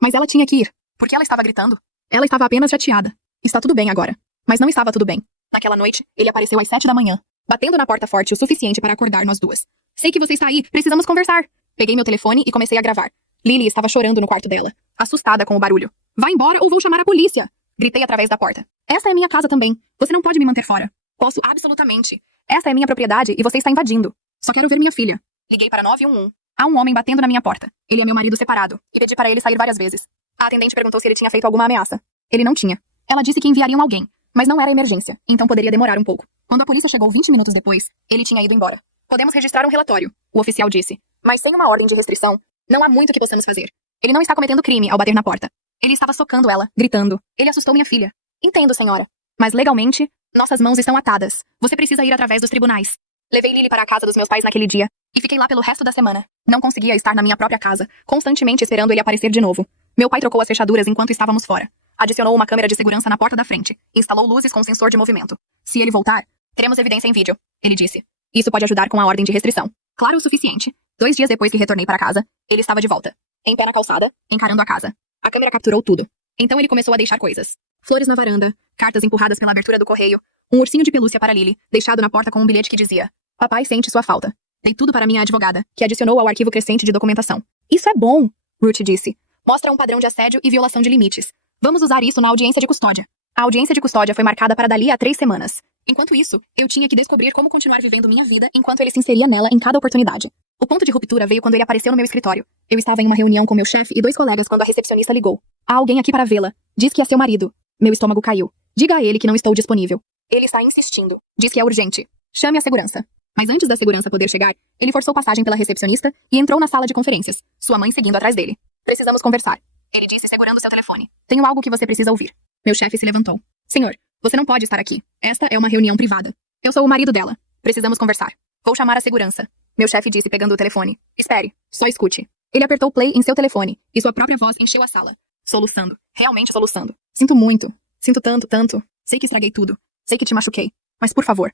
mas ela tinha que ir. Por que ela estava gritando? Ela estava apenas chateada. Está tudo bem agora. Mas não estava tudo bem. Naquela noite, ele apareceu às 7 da manhã, batendo na porta forte o suficiente para acordar nós duas. Sei que você está aí, precisamos conversar. Peguei meu telefone e comecei a gravar. Lily estava chorando no quarto dela, assustada com o barulho. Vá embora ou vou chamar a polícia! Gritei através da porta. Essa é minha casa também. Você não pode me manter fora. Posso absolutamente. Essa é minha propriedade e você está invadindo. Só quero ver minha filha. Liguei para 911. Há um homem batendo na minha porta. Ele é meu marido separado. E pedi para ele sair várias vezes. A atendente perguntou se ele tinha feito alguma ameaça. Ele não tinha. Ela disse que enviariam alguém. Mas não era emergência, então poderia demorar um pouco. Quando a polícia chegou 20 minutos depois, ele tinha ido embora. Podemos registrar um relatório, o oficial disse. Mas sem uma ordem de restrição, não há muito que possamos fazer. Ele não está cometendo crime ao bater na porta. Ele estava socando ela, gritando. Ele assustou minha filha. Entendo, senhora. Mas legalmente, nossas mãos estão atadas. Você precisa ir através dos tribunais. Levei Lily para a casa dos meus pais naquele dia e fiquei lá pelo resto da semana. Não conseguia estar na minha própria casa, constantemente esperando ele aparecer de novo. Meu pai trocou as fechaduras enquanto estávamos fora. Adicionou uma câmera de segurança na porta da frente. Instalou luzes com sensor de movimento. Se ele voltar, teremos evidência em vídeo, ele disse. Isso pode ajudar com a ordem de restrição. Claro o suficiente. 2 dias depois que retornei para casa, ele estava de volta. Em pé na calçada, encarando a casa. A câmera capturou tudo. Então ele começou a deixar coisas. Flores na varanda, cartas empurradas pela abertura do correio, um ursinho de pelúcia para Lily, deixado na porta com um bilhete que dizia: Papai sente sua falta. Dei tudo para minha advogada, que adicionou ao arquivo crescente de documentação. Isso é bom, Ruth disse. Mostra um padrão de assédio e violação de limites. Vamos usar isso na audiência de custódia. A audiência de custódia foi marcada para dali a 3 semanas. Enquanto isso, eu tinha que descobrir como continuar vivendo minha vida enquanto ele se inseria nela em cada oportunidade. O ponto de ruptura veio quando ele apareceu no meu escritório. Eu estava em uma reunião com meu chefe e 2 colegas quando a recepcionista ligou. Há alguém aqui para vê-la. Diz que é seu marido. Meu estômago caiu. Diga a ele que não estou disponível. Ele está insistindo. Diz que é urgente. Chame a segurança. Mas antes da segurança poder chegar, ele forçou passagem pela recepcionista e entrou na sala de conferências, sua mãe seguindo atrás dele. Precisamos conversar. Ele disse segurando seu telefone. Tenho algo que você precisa ouvir. Meu chefe se levantou. Senhor, você não pode estar aqui. Esta é uma reunião privada. Eu sou o marido dela. Precisamos conversar. Vou chamar a segurança. Meu chefe disse pegando o telefone. Espere, só escute. Ele apertou play em seu telefone e sua própria voz encheu a sala. Soluçando. Realmente soluçando. Sinto muito. Sinto tanto, tanto. Sei que estraguei tudo. Sei que te machuquei. Mas por favor,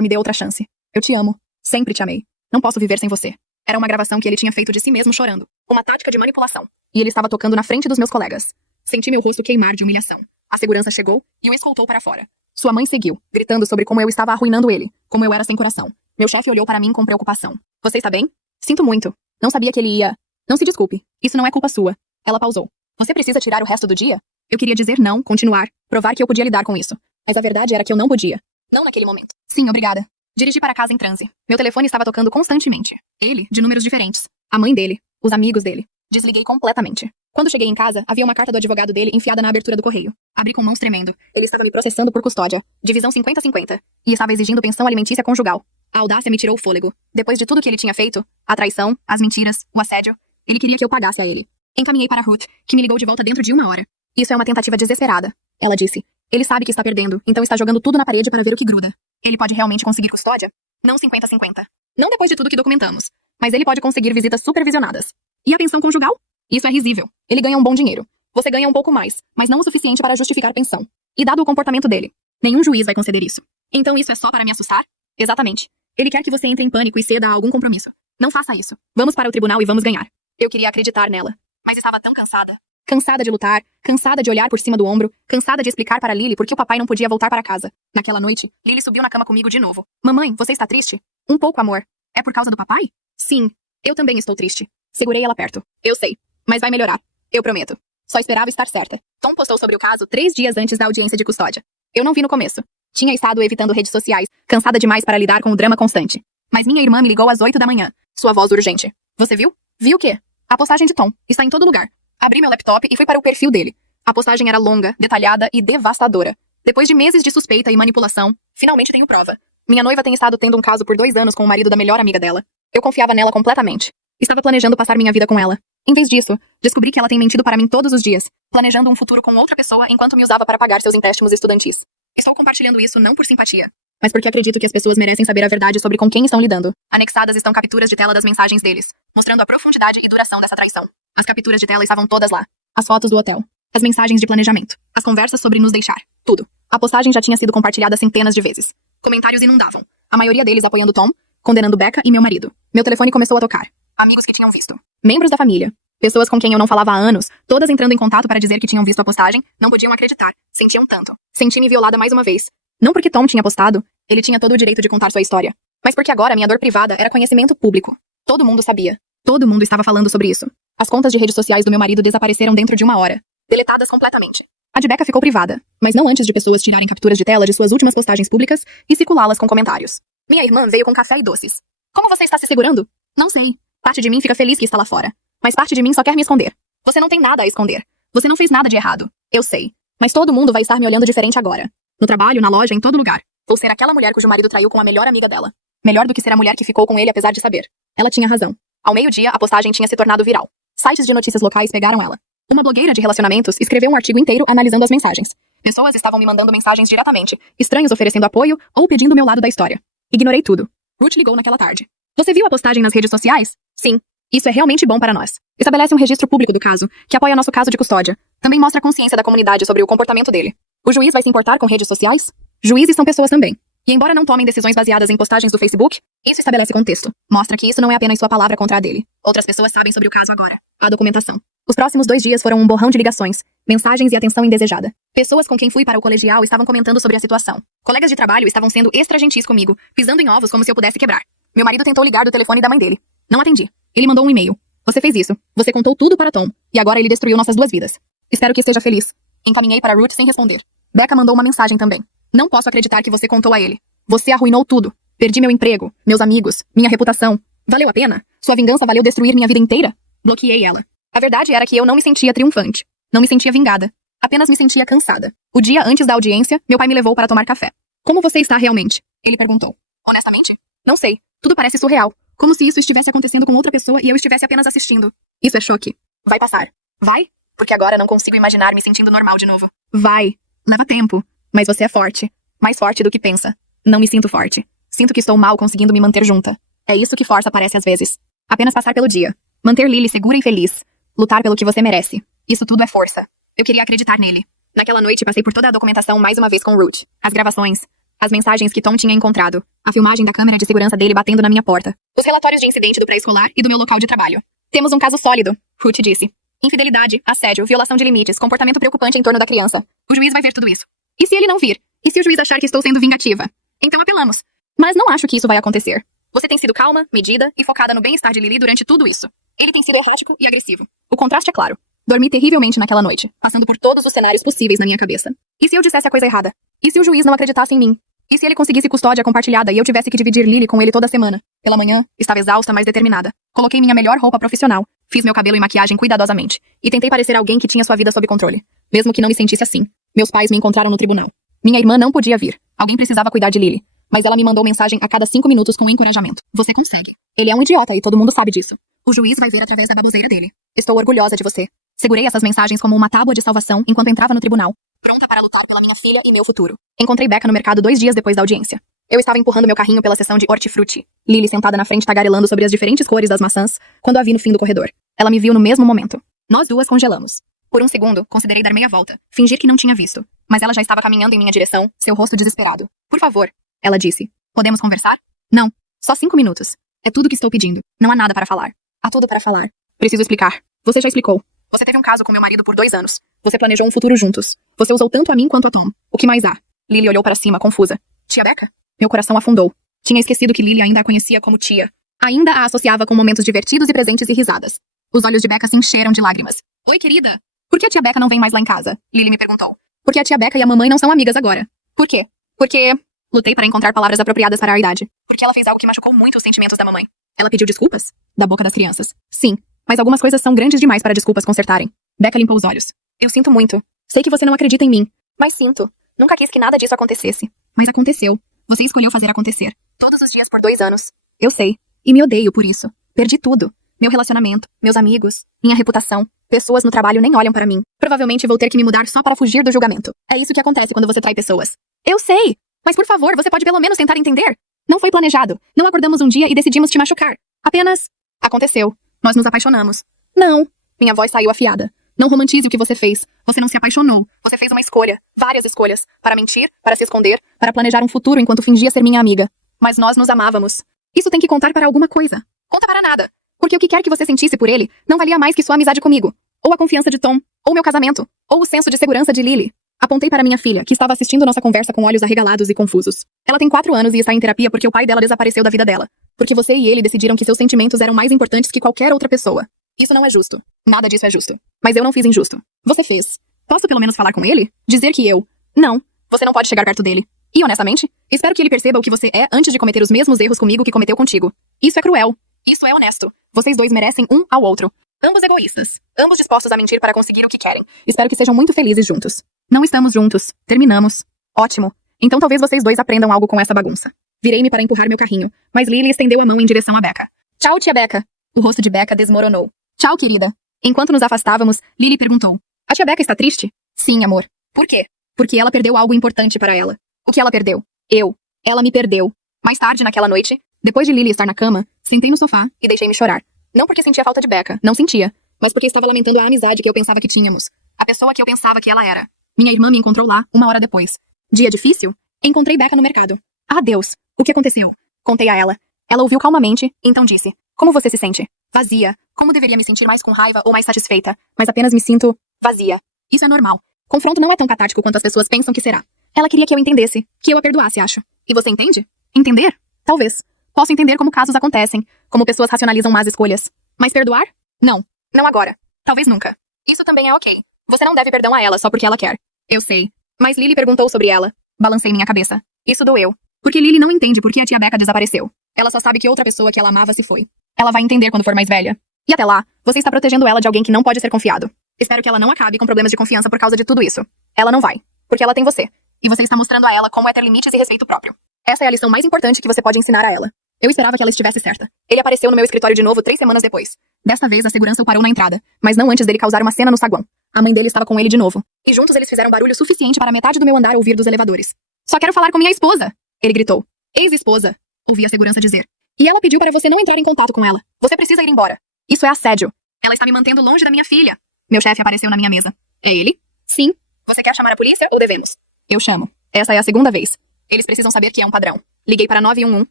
me dê outra chance. Eu te amo. Sempre te amei. Não posso viver sem você. Era uma gravação que ele tinha feito de si mesmo chorando. Uma tática de manipulação. E ele estava tocando na frente dos meus colegas. Senti meu rosto queimar de humilhação. A segurança chegou e o escoltou para fora. Sua mãe seguiu, gritando sobre como eu estava arruinando ele, como eu era sem coração. Meu chefe olhou para mim com preocupação. Você está bem? Sinto muito. Não sabia que ele ia... Não se desculpe. Isso não é culpa sua. Ela pausou. Você precisa tirar o resto do dia? Eu queria dizer não, continuar, provar que eu podia lidar com isso. Mas a verdade era que eu não podia. Não naquele momento. Sim, obrigada. Dirigi para casa em transe. Meu telefone estava tocando constantemente. Ele, de números diferentes. A mãe dele. Os amigos dele. Desliguei completamente. Quando cheguei em casa, havia uma carta do advogado dele enfiada na abertura do correio. Abri com mãos tremendo. Ele estava me processando por custódia. Divisão 50-50. E estava exigindo pensão alimentícia conjugal. A audácia me tirou o fôlego. Depois de tudo que ele tinha feito, a traição, as mentiras, o assédio, ele queria que eu pagasse a ele. Encaminhei para Ruth, que me ligou de volta dentro de 1 hora. Isso é uma tentativa desesperada. Ela disse. Ele sabe que está perdendo, então está jogando tudo na parede para ver o que gruda. Ele pode realmente conseguir custódia? Não 50-50. Não depois de tudo que documentamos. Mas ele pode conseguir visitas supervisionadas. E a pensão conjugal? Isso é risível. Ele ganha um bom dinheiro. Você ganha um pouco mais, mas não o suficiente para justificar pensão. E dado o comportamento dele, nenhum juiz vai conceder isso. Então isso é só para me assustar? Exatamente. Ele quer que você entre em pânico e ceda a algum compromisso. Não faça isso. Vamos para o tribunal e vamos ganhar. Eu queria acreditar nela. Mas estava tão cansada. Cansada de lutar, cansada de olhar por cima do ombro, cansada de explicar para Lily por que o papai não podia voltar para casa. Naquela noite, Lily subiu na cama comigo de novo. Mamãe, você está triste? Um pouco, amor. É por causa do papai? Sim. Eu também estou triste. Segurei ela perto. Eu sei. Mas vai melhorar. Eu prometo. Só esperava estar certa. Tom postou sobre o caso 3 dias antes da audiência de custódia. Eu não vi no começo. Tinha estado evitando redes sociais, cansada demais para lidar com o drama constante. Mas minha irmã me ligou às 8 da manhã. Sua voz urgente. Você viu? Viu o quê? A postagem de Tom. Está em todo lugar. Abri meu laptop e fui para o perfil dele. A postagem era longa, detalhada e devastadora. Depois de meses de suspeita e manipulação, finalmente tenho prova. Minha noiva tem estado tendo um caso por 2 anos com o marido da melhor amiga dela. Eu confiava nela completamente. Estava planejando passar minha vida com ela. Em vez disso, descobri que ela tem mentido para mim todos os dias, planejando um futuro com outra pessoa enquanto me usava para pagar seus empréstimos estudantis. Estou compartilhando isso não por simpatia, mas porque acredito que as pessoas merecem saber a verdade sobre com quem estão lidando. Anexadas estão capturas de tela das mensagens deles, mostrando a profundidade e duração dessa traição. As capturas de tela estavam todas lá. As fotos do hotel. As mensagens de planejamento. As conversas sobre nos deixar. Tudo. A postagem já tinha sido compartilhada centenas de vezes. Comentários inundavam. A maioria deles apoiando Tom, condenando Becca e meu marido. Meu telefone começou a tocar. Amigos que tinham visto. Membros da família. Pessoas com quem eu não falava há anos, todas entrando em contato para dizer que tinham visto a postagem, não podiam acreditar. Sentiam tanto. Senti-me violada mais uma vez. Não porque Tom tinha postado, ele tinha todo o direito de contar sua história. Mas porque agora minha dor privada era conhecimento público. Todo mundo sabia. Todo mundo estava falando sobre isso. As contas de redes sociais do meu marido desapareceram dentro de 1 hora. Deletadas completamente. A de Becca ficou privada, mas não antes de pessoas tirarem capturas de tela de suas últimas postagens públicas e circulá-las com comentários. Minha irmã veio com café e doces. Como você está se segurando? Não sei. Parte de mim fica feliz que está lá fora. Mas parte de mim só quer me esconder. Você não tem nada a esconder. Você não fez nada de errado. Eu sei. Mas todo mundo vai estar me olhando diferente agora. No trabalho, na loja, em todo lugar. Vou ser aquela mulher cujo marido traiu com a melhor amiga dela. Melhor do que ser a mulher que ficou com ele apesar de saber. Ela tinha razão. Ao meio-dia, a postagem tinha se tornado viral. Sites de notícias locais pegaram ela. Uma blogueira de relacionamentos escreveu um artigo inteiro analisando as mensagens. Pessoas estavam me mandando mensagens diretamente, estranhos oferecendo apoio ou pedindo o meu lado da história. Ignorei tudo. Ruth ligou naquela tarde. Você viu a postagem nas redes sociais? Sim. Isso é realmente bom para nós. Estabelece um registro público do caso, que apoia nosso caso de custódia. Também mostra a consciência da comunidade sobre o comportamento dele. O juiz vai se importar com redes sociais? Juízes são pessoas também. E embora não tomem decisões baseadas em postagens do Facebook, isso estabelece contexto. Mostra que isso não é apenas sua palavra contra a dele. Outras pessoas sabem sobre o caso agora. A documentação. Os próximos 2 dias foram um borrão de ligações, mensagens e atenção indesejada. Pessoas com quem fui para o colegial estavam comentando sobre a situação. Colegas de trabalho estavam sendo extra gentis comigo, pisando em ovos como se eu pudesse quebrar. Meu marido tentou ligar do telefone da mãe dele. Não atendi. Ele mandou um e-mail. Você fez isso. Você contou tudo para Tom. E agora ele destruiu nossas 2 vidas. Espero que esteja feliz. Encaminhei para Ruth sem responder. Becca mandou uma mensagem também. Não posso acreditar que você contou a ele. Você arruinou tudo. Perdi meu emprego, meus amigos, minha reputação. Valeu a pena? Sua vingança valeu destruir minha vida inteira? Bloqueei ela. A verdade era que eu não me sentia triunfante. Não me sentia vingada. Apenas me sentia cansada. O dia antes da audiência, meu pai me levou para tomar café. Como você está realmente? Ele perguntou. Honestamente? Não sei. Tudo parece surreal. Como se isso estivesse acontecendo com outra pessoa e eu estivesse apenas assistindo. Isso é choque. Vai passar. Vai? Porque agora não consigo imaginar me sentindo normal de novo. Vai. Leva tempo. Mas você é forte. Mais forte do que pensa. Não me sinto forte. Sinto que estou mal conseguindo me manter junta. É isso que força parece às vezes. Apenas passar pelo dia. Manter Lily segura e feliz. Lutar pelo que você merece. Isso tudo é força. Eu queria acreditar nele. Naquela noite passei por toda a documentação mais uma vez com Ruth. As gravações. As mensagens que Tom tinha encontrado. A filmagem da câmera de segurança dele batendo na minha porta. Os relatórios de incidente do pré-escolar e do meu local de trabalho. Temos um caso sólido, Ruth disse. Infidelidade, assédio, violação de limites, comportamento preocupante em torno da criança. O juiz vai ver tudo isso. E se ele não vir? E se o juiz achar que estou sendo vingativa? Então apelamos. Mas não acho que isso vai acontecer. Você tem sido calma, medida e focada no bem-estar de Lily durante tudo isso. Ele tem sido errático e agressivo. O contraste é claro. Dormi terrivelmente naquela noite, passando por todos os cenários possíveis na minha cabeça. E se eu dissesse a coisa errada? E se o juiz não acreditasse em mim? E se ele conseguisse custódia compartilhada e eu tivesse que dividir Lily com ele toda semana? Pela manhã, estava exausta, mas determinada. Coloquei minha melhor roupa profissional. Fiz meu cabelo e maquiagem cuidadosamente. E tentei parecer alguém que tinha sua vida sob controle. Mesmo que não me sentisse assim. Meus pais me encontraram no tribunal. Minha irmã não podia vir. Alguém precisava cuidar de Lily. Mas ela me mandou mensagem a cada 5 minutos com encorajamento. Você consegue. Ele é um idiota e todo mundo sabe disso. O juiz vai ver através da baboseira dele. Estou orgulhosa de você. Segurei essas mensagens como uma tábua de salvação enquanto entrava no tribunal. Pronta para lutar pela minha filha e meu futuro. Encontrei Becca no mercado 2 dias depois da audiência. Eu estava empurrando meu carrinho pela seção de hortifruti. Lily sentada na frente tagarelando sobre as diferentes cores das maçãs, quando a vi no fim do corredor. Ela me viu no mesmo momento. Nós duas congelamos. Por um segundo, considerei dar meia volta, fingir que não tinha visto. Mas ela já estava caminhando em minha direção, seu rosto desesperado. Por favor, ela disse. Podemos conversar? Não. Só 5 minutos. É tudo que estou pedindo. Não há nada para falar. Há tudo para falar. Preciso explicar. Você já explicou. Você teve um caso com meu marido por 2 anos. Você planejou um futuro juntos. Você usou tanto a mim quanto a Tom. O que mais há? Lily olhou para cima, confusa. Tia Becca? Meu coração afundou. Tinha esquecido que Lily ainda a conhecia como tia. Ainda a associava com momentos divertidos e presentes e risadas. Os olhos de Becca se encheram de lágrimas. Oi, querida. Por que a tia Becca não vem mais lá em casa? Lily me perguntou. Porque a tia Becca e a mamãe não são amigas agora. Por quê? Porque... Lutei para encontrar palavras apropriadas para a idade. Porque ela fez algo que machucou muito os sentimentos da mamãe. Ela pediu desculpas? Da boca das crianças. Sim. Mas algumas coisas são grandes demais para desculpas consertarem. Becca limpou os olhos. Eu sinto muito. Sei que você não acredita em mim. Mas sinto. Nunca quis que nada disso acontecesse. Mas aconteceu. Você escolheu fazer acontecer. Todos os dias por 2 anos. Eu sei. E me odeio por isso. Perdi tudo. Meu relacionamento, meus amigos, minha reputação. Pessoas no trabalho nem olham para mim. Provavelmente vou ter que me mudar só para fugir do julgamento. É isso que acontece quando você trai pessoas. Eu sei. Mas por favor, você pode pelo menos tentar entender. Não foi planejado. Não acordamos um dia e decidimos te machucar. Apenas... Aconteceu. Nós nos apaixonamos. Não. Minha voz saiu afiada. Não romantize o que você fez. Você não se apaixonou. Você fez uma escolha. Várias escolhas. Para mentir, para se esconder, para planejar um futuro enquanto fingia ser minha amiga. Mas nós nos amávamos. Isso tem que contar para alguma coisa. Conta para nada. Porque o que quer que você sentisse por ele não valia mais que sua amizade comigo. Ou a confiança de Tom. Ou meu casamento. Ou o senso de segurança de Lily. Apontei para minha filha, que estava assistindo nossa conversa com olhos arregalados e confusos. Ela tem 4 anos e está em terapia porque o pai dela desapareceu da vida dela. Porque você e ele decidiram que seus sentimentos eram mais importantes que qualquer outra pessoa. Isso não é justo. Nada disso é justo. Mas eu não fiz injusto. Você fez. Posso pelo menos falar com ele? Dizer que eu... Não. Você não pode chegar perto dele. E honestamente, espero que ele perceba o que você é antes de cometer os mesmos erros comigo que cometeu contigo. Isso é cruel. Isso é honesto. Vocês dois merecem um ao outro. Ambos egoístas. Ambos dispostos a mentir para conseguir o que querem. Espero que sejam muito felizes juntos. Não estamos juntos. Terminamos. Ótimo. Então talvez vocês dois aprendam algo com essa bagunça. Virei-me para empurrar meu carrinho, mas Lily estendeu a mão em direção a Becca. Tchau, tia Becca. O rosto de Becca desmoronou. Tchau, querida. Enquanto nos afastávamos, Lily perguntou. A tia Becca está triste? Sim, amor. Por quê? Porque ela perdeu algo importante para ela. O que ela perdeu? Eu. Ela me perdeu. Mais tarde, naquela noite, depois de Lily estar na cama, sentei no sofá e deixei-me chorar. Não porque sentia falta de Becca, não sentia, mas porque estava lamentando a amizade que eu pensava que tínhamos. A pessoa que eu pensava que ela era. Minha irmã me encontrou lá, 1 hora depois. Dia difícil? Encontrei Becca no mercado. Ah, Deus! O que aconteceu? Contei a ela. Ela ouviu calmamente, então disse. Como você se sente? Vazia. Como deveria me sentir mais com raiva ou mais satisfeita? Mas apenas me sinto... vazia. Isso é normal. Confronto não é tão catártico quanto as pessoas pensam que será. Ela queria que eu entendesse. Que eu a perdoasse, acho. E você entende? Entender? Talvez. Posso entender como casos acontecem. Como pessoas racionalizam más escolhas. Mas perdoar? Não. Não agora. Talvez nunca. Isso também é ok. Você não deve perdão a ela só porque ela quer. Eu sei. Mas Lily perguntou sobre ela. Balancei minha cabeça. Isso doeu. Porque Lily não entende por que a tia Becca desapareceu. Ela só sabe que outra pessoa que ela amava se foi. Ela vai entender quando for mais velha. E até lá, você está protegendo ela de alguém que não pode ser confiado. Espero que ela não acabe com problemas de confiança por causa de tudo isso. Ela não vai. Porque ela tem você. E você está mostrando a ela como é ter limites e respeito próprio. Essa é a lição mais importante que você pode ensinar a ela. Eu esperava que ela estivesse certa. Ele apareceu no meu escritório de novo 3 semanas depois. Desta vez, a segurança o parou na entrada, mas não antes dele causar uma cena no saguão. A mãe dele estava com ele de novo. E juntos eles fizeram barulho suficiente para metade do meu andar ouvir dos elevadores. Só quero falar com minha esposa! Ele gritou. Ex-esposa, ouvi a segurança dizer. E ela pediu para você não entrar em contato com ela. Você precisa ir embora. Isso é assédio. Ela está me mantendo longe da minha filha. Meu chefe apareceu na minha mesa. É ele? Sim. Você quer chamar a polícia ou devemos? Eu chamo. Essa é a segunda vez. Eles precisam saber que é um padrão. Liguei para 911.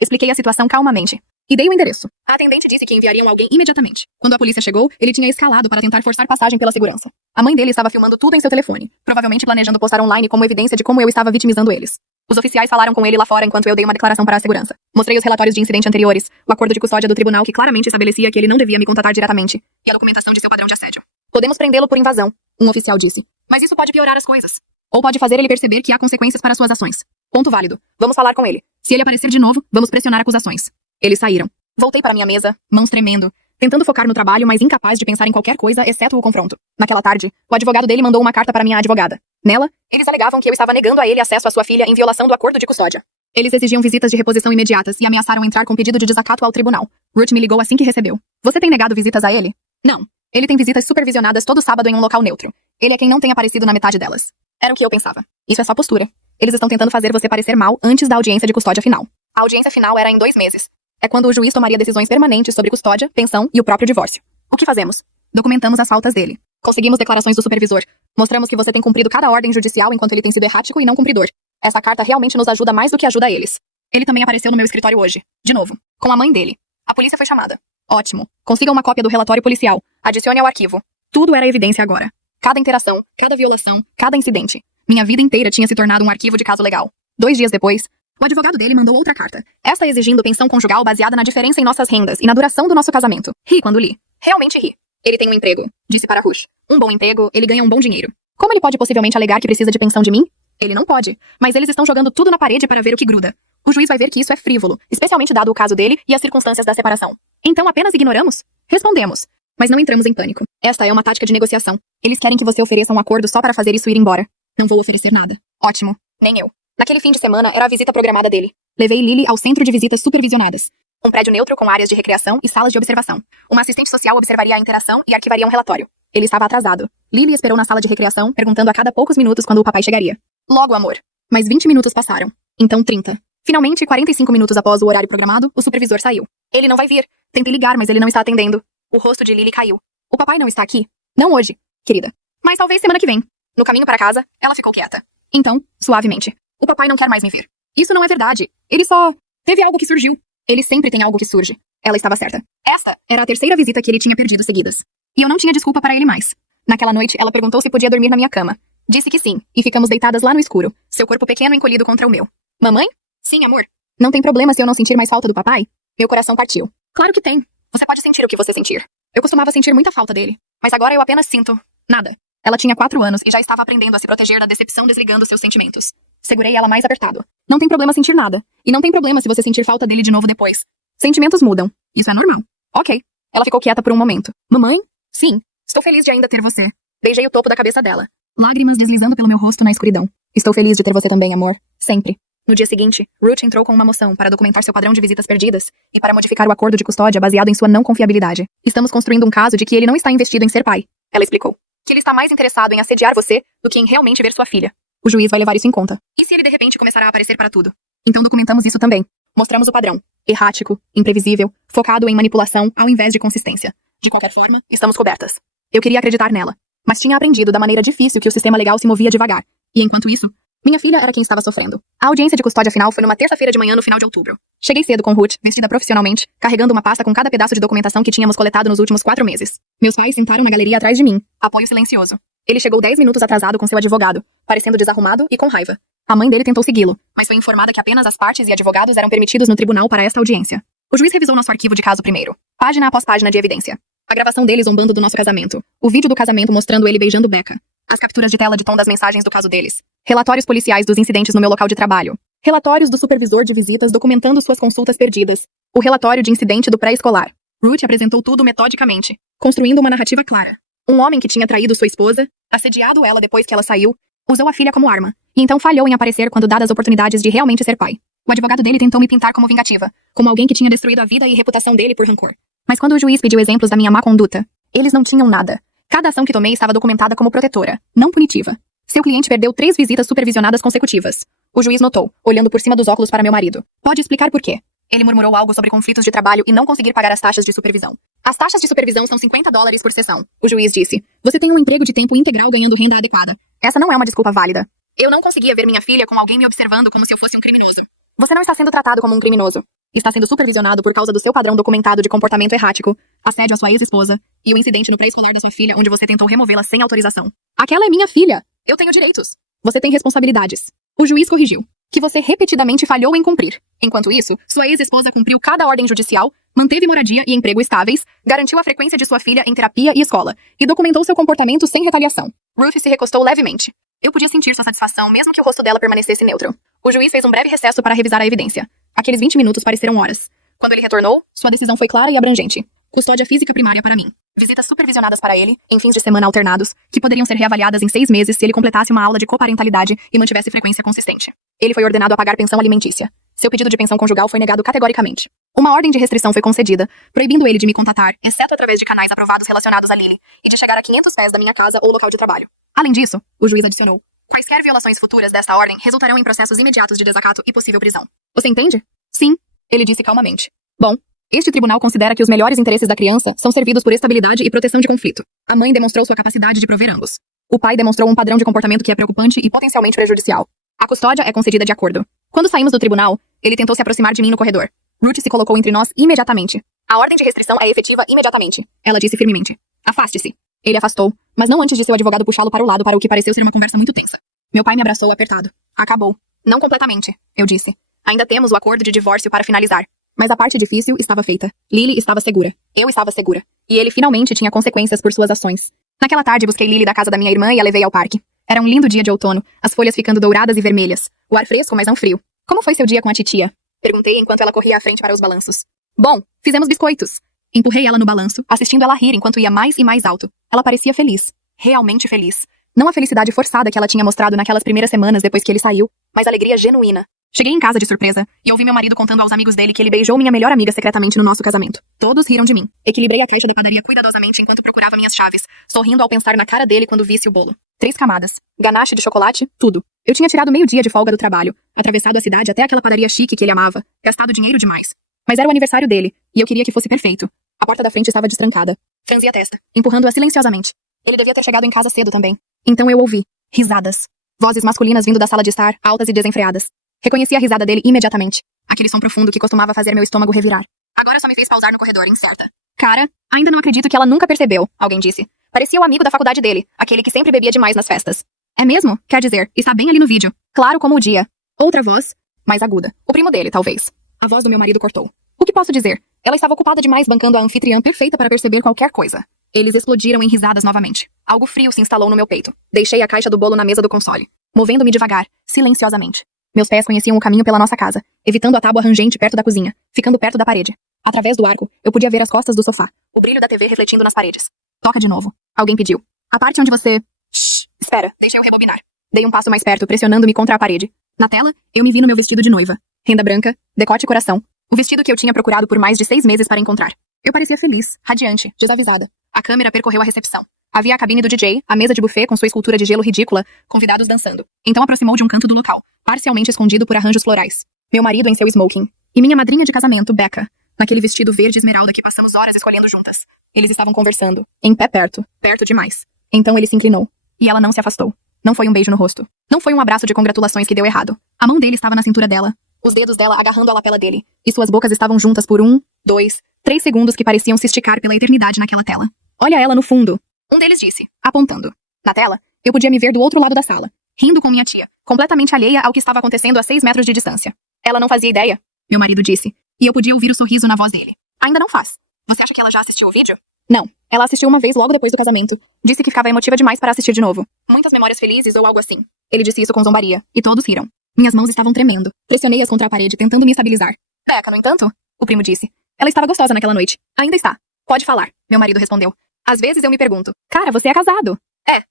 Expliquei a situação calmamente. E dei o endereço. A atendente disse que enviariam alguém imediatamente. Quando a polícia chegou, ele tinha escalado para tentar forçar passagem pela segurança. A mãe dele estava filmando tudo em seu telefone, provavelmente planejando postar online como evidência de como eu estava vitimizando eles. Os oficiais falaram com ele lá fora enquanto eu dei uma declaração para a segurança. Mostrei os relatórios de incidente anteriores, o acordo de custódia do tribunal que claramente estabelecia que ele não devia me contatar diretamente, e a documentação de seu padrão de assédio. Podemos prendê-lo por invasão, um oficial disse. Mas isso pode piorar as coisas. Ou pode fazer ele perceber que há consequências para suas ações. Ponto válido. Vamos falar com ele. Se ele aparecer de novo, vamos pressionar acusações. Eles saíram. Voltei para minha mesa, mãos tremendo, tentando focar no trabalho, mas incapaz de pensar em qualquer coisa, exceto o confronto. Naquela tarde, o advogado dele mandou uma carta para minha advogada. Nela, eles alegavam que eu estava negando a ele acesso à sua filha em violação do acordo de custódia. Eles exigiam visitas de reposição imediatas e ameaçaram entrar com pedido de desacato ao tribunal. Ruth me ligou assim que recebeu. Você tem negado visitas a ele? Não. Ele tem visitas supervisionadas todo sábado em um local neutro. Ele é quem não tem aparecido na metade delas. Era o que eu pensava. Isso é só postura. Eles estão tentando fazer você parecer mal antes da audiência de custódia final. A audiência final era em 2 meses. É quando o juiz tomaria decisões permanentes sobre custódia, pensão e o próprio divórcio. O que fazemos? Documentamos as faltas dele. Conseguimos declarações do supervisor. Mostramos que você tem cumprido cada ordem judicial enquanto ele tem sido errático e não cumpridor. Essa carta realmente nos ajuda mais do que ajuda eles. Ele também apareceu no meu escritório hoje. De novo. Com a mãe dele. A polícia foi chamada. Ótimo. Consiga uma cópia do relatório policial. Adicione ao arquivo. Tudo era evidência agora. Cada interação, cada violação, cada incidente. Minha vida inteira tinha se tornado um arquivo de caso legal. 2 dias depois, o advogado dele mandou outra carta. Esta exigindo pensão conjugal baseada na diferença em nossas rendas e na duração do nosso casamento. Ri quando li. Realmente ri. Ele tem um emprego, disse para Rush. Um bom emprego, ele ganha um bom dinheiro. Como ele pode possivelmente alegar que precisa de pensão de mim? Ele não pode. Mas eles estão jogando tudo na parede para ver o que gruda. O juiz vai ver que isso é frívolo, especialmente dado o caso dele e as circunstâncias da separação. Então apenas ignoramos? Respondemos. Mas não entramos em pânico. Esta é uma tática de negociação. Eles querem que você ofereça um acordo só para fazer isso ir embora. Não vou oferecer nada. Ótimo. Nem eu. Naquele fim de semana, era a visita programada dele. Levei Lily ao centro de visitas supervisionadas. Um prédio neutro com áreas de recreação e salas de observação. Uma assistente social observaria a interação e arquivaria um relatório. Ele estava atrasado. Lily esperou na sala de recreação, perguntando a cada poucos minutos quando o papai chegaria. Logo, amor. Mais 20 minutos passaram. Então 30. Finalmente, 45 minutos após o horário programado, o supervisor saiu. Ele não vai vir. Tentei ligar, mas ele não está atendendo. O rosto de Lily caiu. O papai não está aqui. Não hoje, querida. Mas talvez semana que vem. No caminho para casa, ela ficou quieta. Então, suavemente. O papai não quer mais me ver. Isso não é verdade. Ele só... teve algo que surgiu. Ele sempre tem algo que surge. Ela estava certa. Esta era a 3ª visita que ele tinha perdido seguidas. E eu não tinha desculpa para ele mais. Naquela noite, ela perguntou se podia dormir na minha cama. Disse que sim, e ficamos deitadas lá no escuro, seu corpo pequeno encolhido contra o meu. Mamãe? Sim, amor. Não tem problema se eu não sentir mais falta do papai? Meu coração partiu. Claro que tem. Você pode sentir o que você sentir. Eu costumava sentir muita falta dele. Mas agora eu apenas sinto... nada. Ela tinha 4 anos e já estava aprendendo a se proteger da decepção desligando seus sentimentos. Segurei ela mais apertado. Não tem problema sentir nada. E não tem problema se você sentir falta dele de novo depois. Sentimentos mudam. Isso é normal. Ok. Ela ficou quieta por um momento. Mamãe? Sim. Estou feliz de ainda ter você. Beijei o topo da cabeça dela. Lágrimas deslizando pelo meu rosto na escuridão. Estou feliz de ter você também, amor. Sempre. No dia seguinte, Ruth entrou com uma moção para documentar seu padrão de visitas perdidas e para modificar o acordo de custódia baseado em sua não confiabilidade. Estamos construindo um caso de que ele não está investido em ser pai. Ela explicou. Que ele está mais interessado em assediar você do que em realmente ver sua filha. O juiz vai levar isso em conta. E se ele de repente começar a aparecer para tudo? Então documentamos isso também. Mostramos o padrão. Errático, imprevisível, focado em manipulação ao invés de consistência. De qualquer forma, estamos cobertas. Eu queria acreditar nela, mas tinha aprendido da maneira difícil que o sistema legal se movia devagar. E enquanto isso, minha filha era quem estava sofrendo. A audiência de custódia final foi numa terça-feira de manhã no final de outubro. Cheguei cedo com Ruth, vestida profissionalmente, carregando uma pasta com cada pedaço de documentação que tínhamos coletado nos últimos 4 meses. Meus pais sentaram na galeria atrás de mim. Apoio silencioso. Ele chegou 10 minutos atrasado com seu advogado, parecendo desarrumado e com raiva. A mãe dele tentou segui-lo, mas foi informada que apenas as partes e advogados eram permitidos no tribunal para esta audiência. O juiz revisou nosso arquivo de caso primeiro, página após página de evidência. A gravação dele zombando do nosso casamento. O vídeo do casamento mostrando ele beijando Becca. As capturas de tela de tom das mensagens do caso deles. Relatórios policiais dos incidentes no meu local de trabalho. Relatórios do supervisor de visitas documentando suas consultas perdidas. O relatório de incidente do pré-escolar. Ruth apresentou tudo metodicamente, construindo uma narrativa clara. Um homem que tinha traído sua esposa, assediado ela depois que ela saiu, usou a filha como arma, e então falhou em aparecer quando dadas oportunidades de realmente ser pai. O advogado dele tentou me pintar como vingativa, como alguém que tinha destruído a vida e reputação dele por rancor. Mas quando o juiz pediu exemplos da minha má conduta, eles não tinham nada. Cada ação que tomei estava documentada como protetora, não punitiva. Seu cliente perdeu 3 visitas supervisionadas consecutivas. O juiz notou, olhando por cima dos óculos para meu marido. Pode explicar por quê? Ele murmurou algo sobre conflitos de trabalho e não conseguir pagar as taxas de supervisão. As taxas de supervisão são $50 por sessão. O juiz disse. Você tem um emprego de tempo integral ganhando renda adequada. Essa não é uma desculpa válida. Eu não conseguia ver minha filha com alguém me observando como se eu fosse um criminoso. Você não está sendo tratado como um criminoso. Está sendo supervisionado por causa do seu padrão documentado de comportamento errático, assédio à sua ex-esposa e o incidente no pré-escolar da sua filha onde você tentou removê-la sem autorização. Aquela é minha filha. Eu tenho direitos. Você tem responsabilidades. O juiz corrigiu que você repetidamente falhou em cumprir. Enquanto isso, sua ex-esposa cumpriu cada ordem judicial, manteve moradia e emprego estáveis, garantiu a frequência de sua filha em terapia e escola, e documentou seu comportamento sem retaliação. Ruth se recostou levemente. Eu podia sentir sua satisfação, mesmo que o rosto dela permanecesse neutro. O juiz fez um breve recesso para revisar a evidência. Aqueles 20 minutos pareceram horas. Quando ele retornou, sua decisão foi clara e abrangente. Custódia física primária para mim. Visitas supervisionadas para ele, em fins de semana alternados, que poderiam ser reavaliadas em 6 meses se ele completasse uma aula de coparentalidade e mantivesse frequência consistente. Ele foi ordenado a pagar pensão alimentícia. Seu pedido de pensão conjugal foi negado categoricamente. Uma ordem de restrição foi concedida, proibindo ele de me contatar, exceto através de canais aprovados relacionados a Lily, e de chegar a 500 pés da minha casa ou local de trabalho. Além disso, o juiz adicionou, quaisquer violações futuras desta ordem resultarão em processos imediatos de desacato e possível prisão. Você entende? Sim, ele disse calmamente. Bom, este tribunal considera que os melhores interesses da criança são servidos por estabilidade e proteção de conflito. A mãe demonstrou sua capacidade de prover ambos. O pai demonstrou um padrão de comportamento que é preocupante e potencialmente prejudicial. A custódia é concedida de acordo. Quando saímos do tribunal, ele tentou se aproximar de mim no corredor. Ruth se colocou entre nós imediatamente. A ordem de restrição é efetiva imediatamente, ela disse firmemente. Afaste-se. Ele afastou, mas não antes de seu advogado puxá-lo para o lado para o que pareceu ser uma conversa muito tensa. Meu pai me abraçou apertado. Acabou. Não completamente, eu disse. Ainda temos o acordo de divórcio para finalizar. Mas a parte difícil estava feita. Lily estava segura. Eu estava segura. E ele finalmente tinha consequências por suas ações. Naquela tarde, busquei Lily da casa da minha irmã e a levei ao parque. Era um lindo dia de outono, as folhas ficando douradas e vermelhas. O ar fresco, mas não frio. Como foi seu dia com a titia? Perguntei enquanto ela corria à frente para os balanços. Bom, fizemos biscoitos. Empurrei ela no balanço, assistindo ela rir enquanto ia mais e mais alto. Ela parecia feliz. Realmente feliz. Não a felicidade forçada que ela tinha mostrado naquelas primeiras semanas depois que ele saiu, mas alegria genuína. Cheguei em casa de surpresa e ouvi meu marido contando aos amigos dele que ele beijou minha melhor amiga secretamente no nosso casamento. Todos riram de mim. Equilibrei a caixa da padaria cuidadosamente enquanto procurava minhas chaves, sorrindo ao pensar na cara dele quando visse o bolo. 3 camadas. Ganache de chocolate, tudo. Eu tinha tirado meio dia de folga do trabalho, atravessado a cidade até aquela padaria chique que ele amava, gastado dinheiro demais. Mas era o aniversário dele, e eu queria que fosse perfeito. A porta da frente estava destrancada. Franzi a testa, empurrando-a silenciosamente. Ele devia ter chegado em casa cedo também. Então eu ouvi. Risadas. Vozes masculinas vindo da sala de estar, altas e desenfreadas. Reconheci a risada dele imediatamente. Aquele som profundo que costumava fazer meu estômago revirar. Agora só me fez pausar no corredor, incerta. Cara, ainda não acredito que ela nunca percebeu, alguém disse. Parecia o amigo da faculdade dele, aquele que sempre bebia demais nas festas. É mesmo? Quer dizer, está bem ali no vídeo. Claro como o dia. Outra voz, mais aguda. O primo dele, talvez. A voz do meu marido cortou. O que posso dizer? Ela estava ocupada demais bancando a anfitriã perfeita para perceber qualquer coisa. Eles explodiram em risadas novamente. Algo frio se instalou no meu peito. Deixei a caixa do bolo na mesa do console, movendo-me devagar, silenciosamente. Meus pés conheciam o caminho pela nossa casa, evitando a tábua rangente perto da cozinha, ficando perto da parede. Através do arco, eu podia ver as costas do sofá, o brilho da TV refletindo nas paredes. Toca de novo. Alguém pediu. A parte onde você... Shhh. Espera, deixa eu rebobinar. Dei um passo mais perto, pressionando-me contra a parede. Na tela, eu me vi no meu vestido de noiva. Renda branca, decote e coração. O vestido que eu tinha procurado por mais de 6 meses para encontrar. Eu parecia feliz, radiante, desavisada. A câmera percorreu a recepção. Havia a cabine do DJ, a mesa de buffet com sua escultura de gelo ridícula, convidados dançando. Então aproximou de um canto do local, parcialmente escondido por arranjos florais. Meu marido em seu smoking. E minha madrinha de casamento, Becca, naquele vestido verde esmeralda que passamos horas escolhendo juntas. Eles estavam conversando, em pé perto demais. Então ele se inclinou. E ela não se afastou. Não foi um beijo no rosto. Não foi um abraço de congratulações que deu errado. A mão dele estava na cintura dela, os dedos dela agarrando a lapela dele, e suas bocas estavam juntas por 1, 2, 3 segundos que pareciam se esticar pela eternidade naquela tela. Olha ela no fundo. Um deles disse, apontando. Na tela, eu podia me ver do outro lado da sala, rindo com minha tia, completamente alheia ao que estava acontecendo a 6 metros de distância. Ela não fazia ideia, meu marido disse, e eu podia ouvir o sorriso na voz dele. Ainda não faz. Você acha que ela já assistiu o vídeo? Não. Ela assistiu uma vez logo depois do casamento. Disse que ficava emotiva demais para assistir de novo. Muitas memórias felizes ou algo assim. Ele disse isso com zombaria, e todos riram. Minhas mãos estavam tremendo. Pressionei-as contra a parede, tentando me estabilizar. Becca, no entanto, o primo disse. Ela estava gostosa naquela noite. Ainda está. Pode falar, meu marido respondeu. Às vezes eu me pergunto, cara, você é casado? É.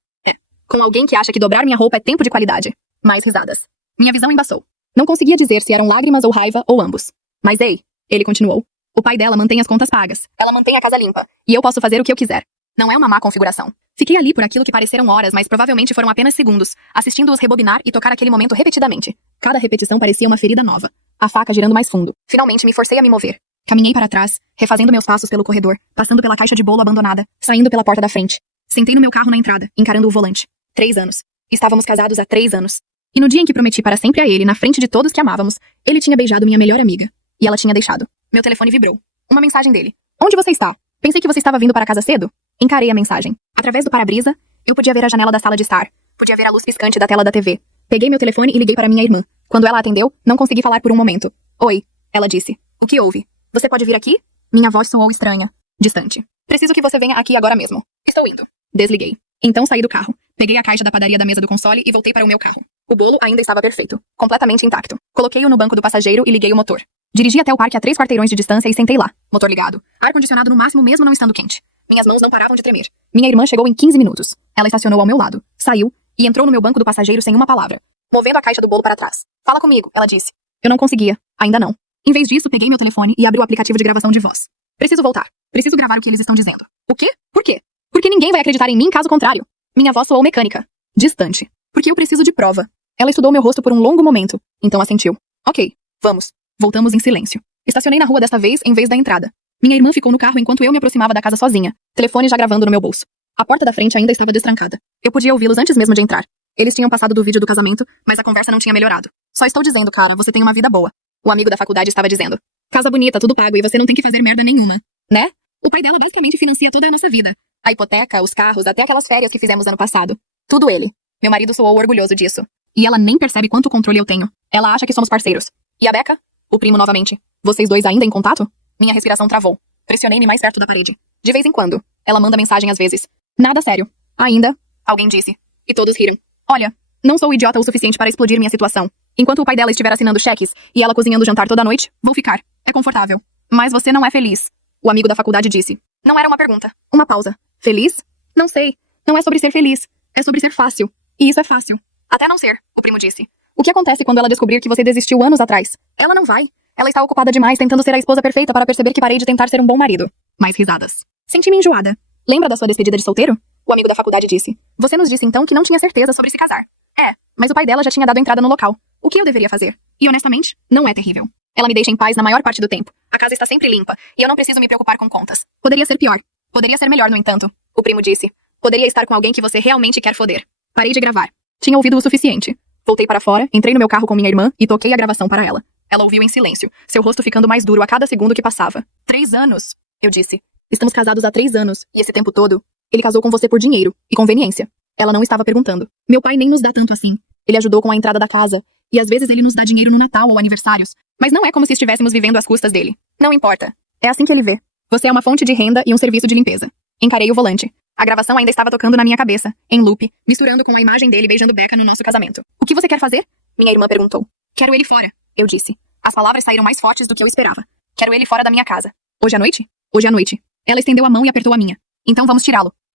Com alguém que acha que dobrar minha roupa é tempo de qualidade. Mais risadas. Minha visão embaçou. Não conseguia dizer se eram lágrimas ou raiva ou ambos. Mas ei, ele continuou. O pai dela mantém as contas pagas. Ela mantém a casa limpa. E eu posso fazer o que eu quiser. Não é uma má configuração. Fiquei ali por aquilo que pareceram horas, mas provavelmente foram apenas segundos, assistindo-os rebobinar e tocar aquele momento repetidamente. Cada repetição parecia uma ferida nova. A faca girando mais fundo. Finalmente me forcei a me mover. Caminhei para trás, refazendo meus passos pelo corredor, passando pela caixa de bolo abandonada, saindo pela porta da frente. Sentei no meu carro na entrada, encarando o volante. 3 anos. Estávamos casados há 3 anos. E no dia em que prometi para sempre a ele, na frente de todos que amávamos, ele tinha beijado minha melhor amiga. E ela tinha deixado. Meu telefone vibrou. Uma mensagem dele. Onde você está? Pensei que você estava vindo para casa cedo. Encarei a mensagem. Através do para-brisa, eu podia ver a janela da sala de estar. Podia ver a luz piscante da tela da TV. Peguei meu telefone e liguei para minha irmã. Quando ela atendeu, não consegui falar por um momento. Oi, ela disse. O que houve? Você pode vir aqui? Minha voz soou estranha. Distante. Preciso que você venha aqui agora mesmo. Estou indo. Desliguei. Então saí do carro. Peguei a caixa da padaria da mesa do console e voltei para o meu carro. O bolo ainda estava perfeito. Completamente intacto. Coloquei-o no banco do passageiro e liguei o motor. Dirigi até o parque a 3 quarteirões de distância e sentei lá. Motor ligado. Ar-condicionado no máximo mesmo não estando quente. Minhas mãos não paravam de tremer. Minha irmã chegou em 15 minutos. Ela estacionou ao meu lado. Saiu e entrou no meu banco do passageiro sem uma palavra. Movendo a caixa do bolo para trás. Fala comigo, ela disse. Eu não conseguia. Ainda não. Em vez disso, peguei meu telefone e abri o aplicativo de gravação de voz. Preciso voltar. Preciso gravar o que eles estão dizendo. O quê? Por quê? Porque ninguém vai acreditar em mim caso contrário. Minha voz soou mecânica. Distante. Porque eu preciso de prova. Ela estudou meu rosto por um longo momento. Então assentiu. Ok, vamos. Voltamos em silêncio. Estacionei na rua desta vez em vez da entrada. Minha irmã ficou no carro enquanto eu me aproximava da casa sozinha. Telefone já gravando no meu bolso. A porta da frente ainda estava destrancada. Eu podia ouvi-los antes mesmo de entrar. Eles tinham passado do vídeo do casamento, mas a conversa não tinha melhorado. Só estou dizendo, cara, você tem uma vida boa. O amigo da faculdade estava dizendo. Casa bonita, tudo pago e você não tem que fazer merda nenhuma. Né? O pai dela basicamente financia toda a nossa vida. A hipoteca, os carros, até aquelas férias que fizemos ano passado. Tudo ele. Meu marido soou orgulhoso disso. E ela nem percebe quanto controle eu tenho. Ela acha que somos parceiros. E a Becca? O primo novamente. Vocês dois ainda em contato? Minha respiração travou. Pressionei-me mais perto da parede. De vez em quando. Ela manda mensagem às vezes. Nada sério. Ainda. Alguém disse. E todos riram. Olha, não sou idiota o suficiente para explodir minha situação. Enquanto o pai dela estiver assinando cheques e ela cozinhando jantar toda noite, vou ficar. É confortável. Mas você não é feliz. O amigo da faculdade disse. Não era uma pergunta. Uma pausa. Feliz? Não sei. Não é sobre ser feliz. É sobre ser fácil. E isso é fácil. Até não ser, o primo disse. O que acontece quando ela descobrir que você desistiu anos atrás? Ela não vai. Ela está ocupada demais tentando ser a esposa perfeita para perceber que parei de tentar ser um bom marido. Mais risadas. Senti-me enjoada. Lembra da sua despedida de solteiro? O amigo da faculdade disse. Você nos disse então que não tinha certeza sobre se casar. É, mas o pai dela já tinha dado entrada no local. O que eu deveria fazer? E honestamente, não é terrível. Ela me deixa em paz na maior parte do tempo. A casa está sempre limpa, e eu não preciso me preocupar com contas. Poderia ser pior. Poderia ser melhor, no entanto. O primo disse. Poderia estar com alguém que você realmente quer foder. Parei de gravar. Tinha ouvido o suficiente. Voltei para fora, entrei no meu carro com minha irmã e toquei a gravação para ela. Ela ouviu em silêncio, seu rosto ficando mais duro a cada segundo que passava. 3 anos, eu disse. Estamos casados há 3 anos, e esse tempo todo, ele casou com você por dinheiro e conveniência. Ela não estava perguntando. Meu pai nem nos dá tanto assim. Ele ajudou com a entrada da casa, e às vezes ele nos dá dinheiro no Natal ou aniversários. Mas não é como se estivéssemos vivendo às custas dele. Não importa. É assim que ele vê. Você é uma fonte de renda e um serviço de limpeza. Encarei o volante. A gravação ainda estava tocando na minha cabeça, em loop, misturando com a imagem dele beijando Becca no nosso casamento. O que você quer fazer? Minha irmã perguntou. Quero ele fora, eu disse. As palavras saíram mais fortes do que eu esperava. Quero ele fora da minha casa. Hoje à noite? Hoje à noite. Ela estendeu a mão e apertou a minha. Então vamos tirá-lo.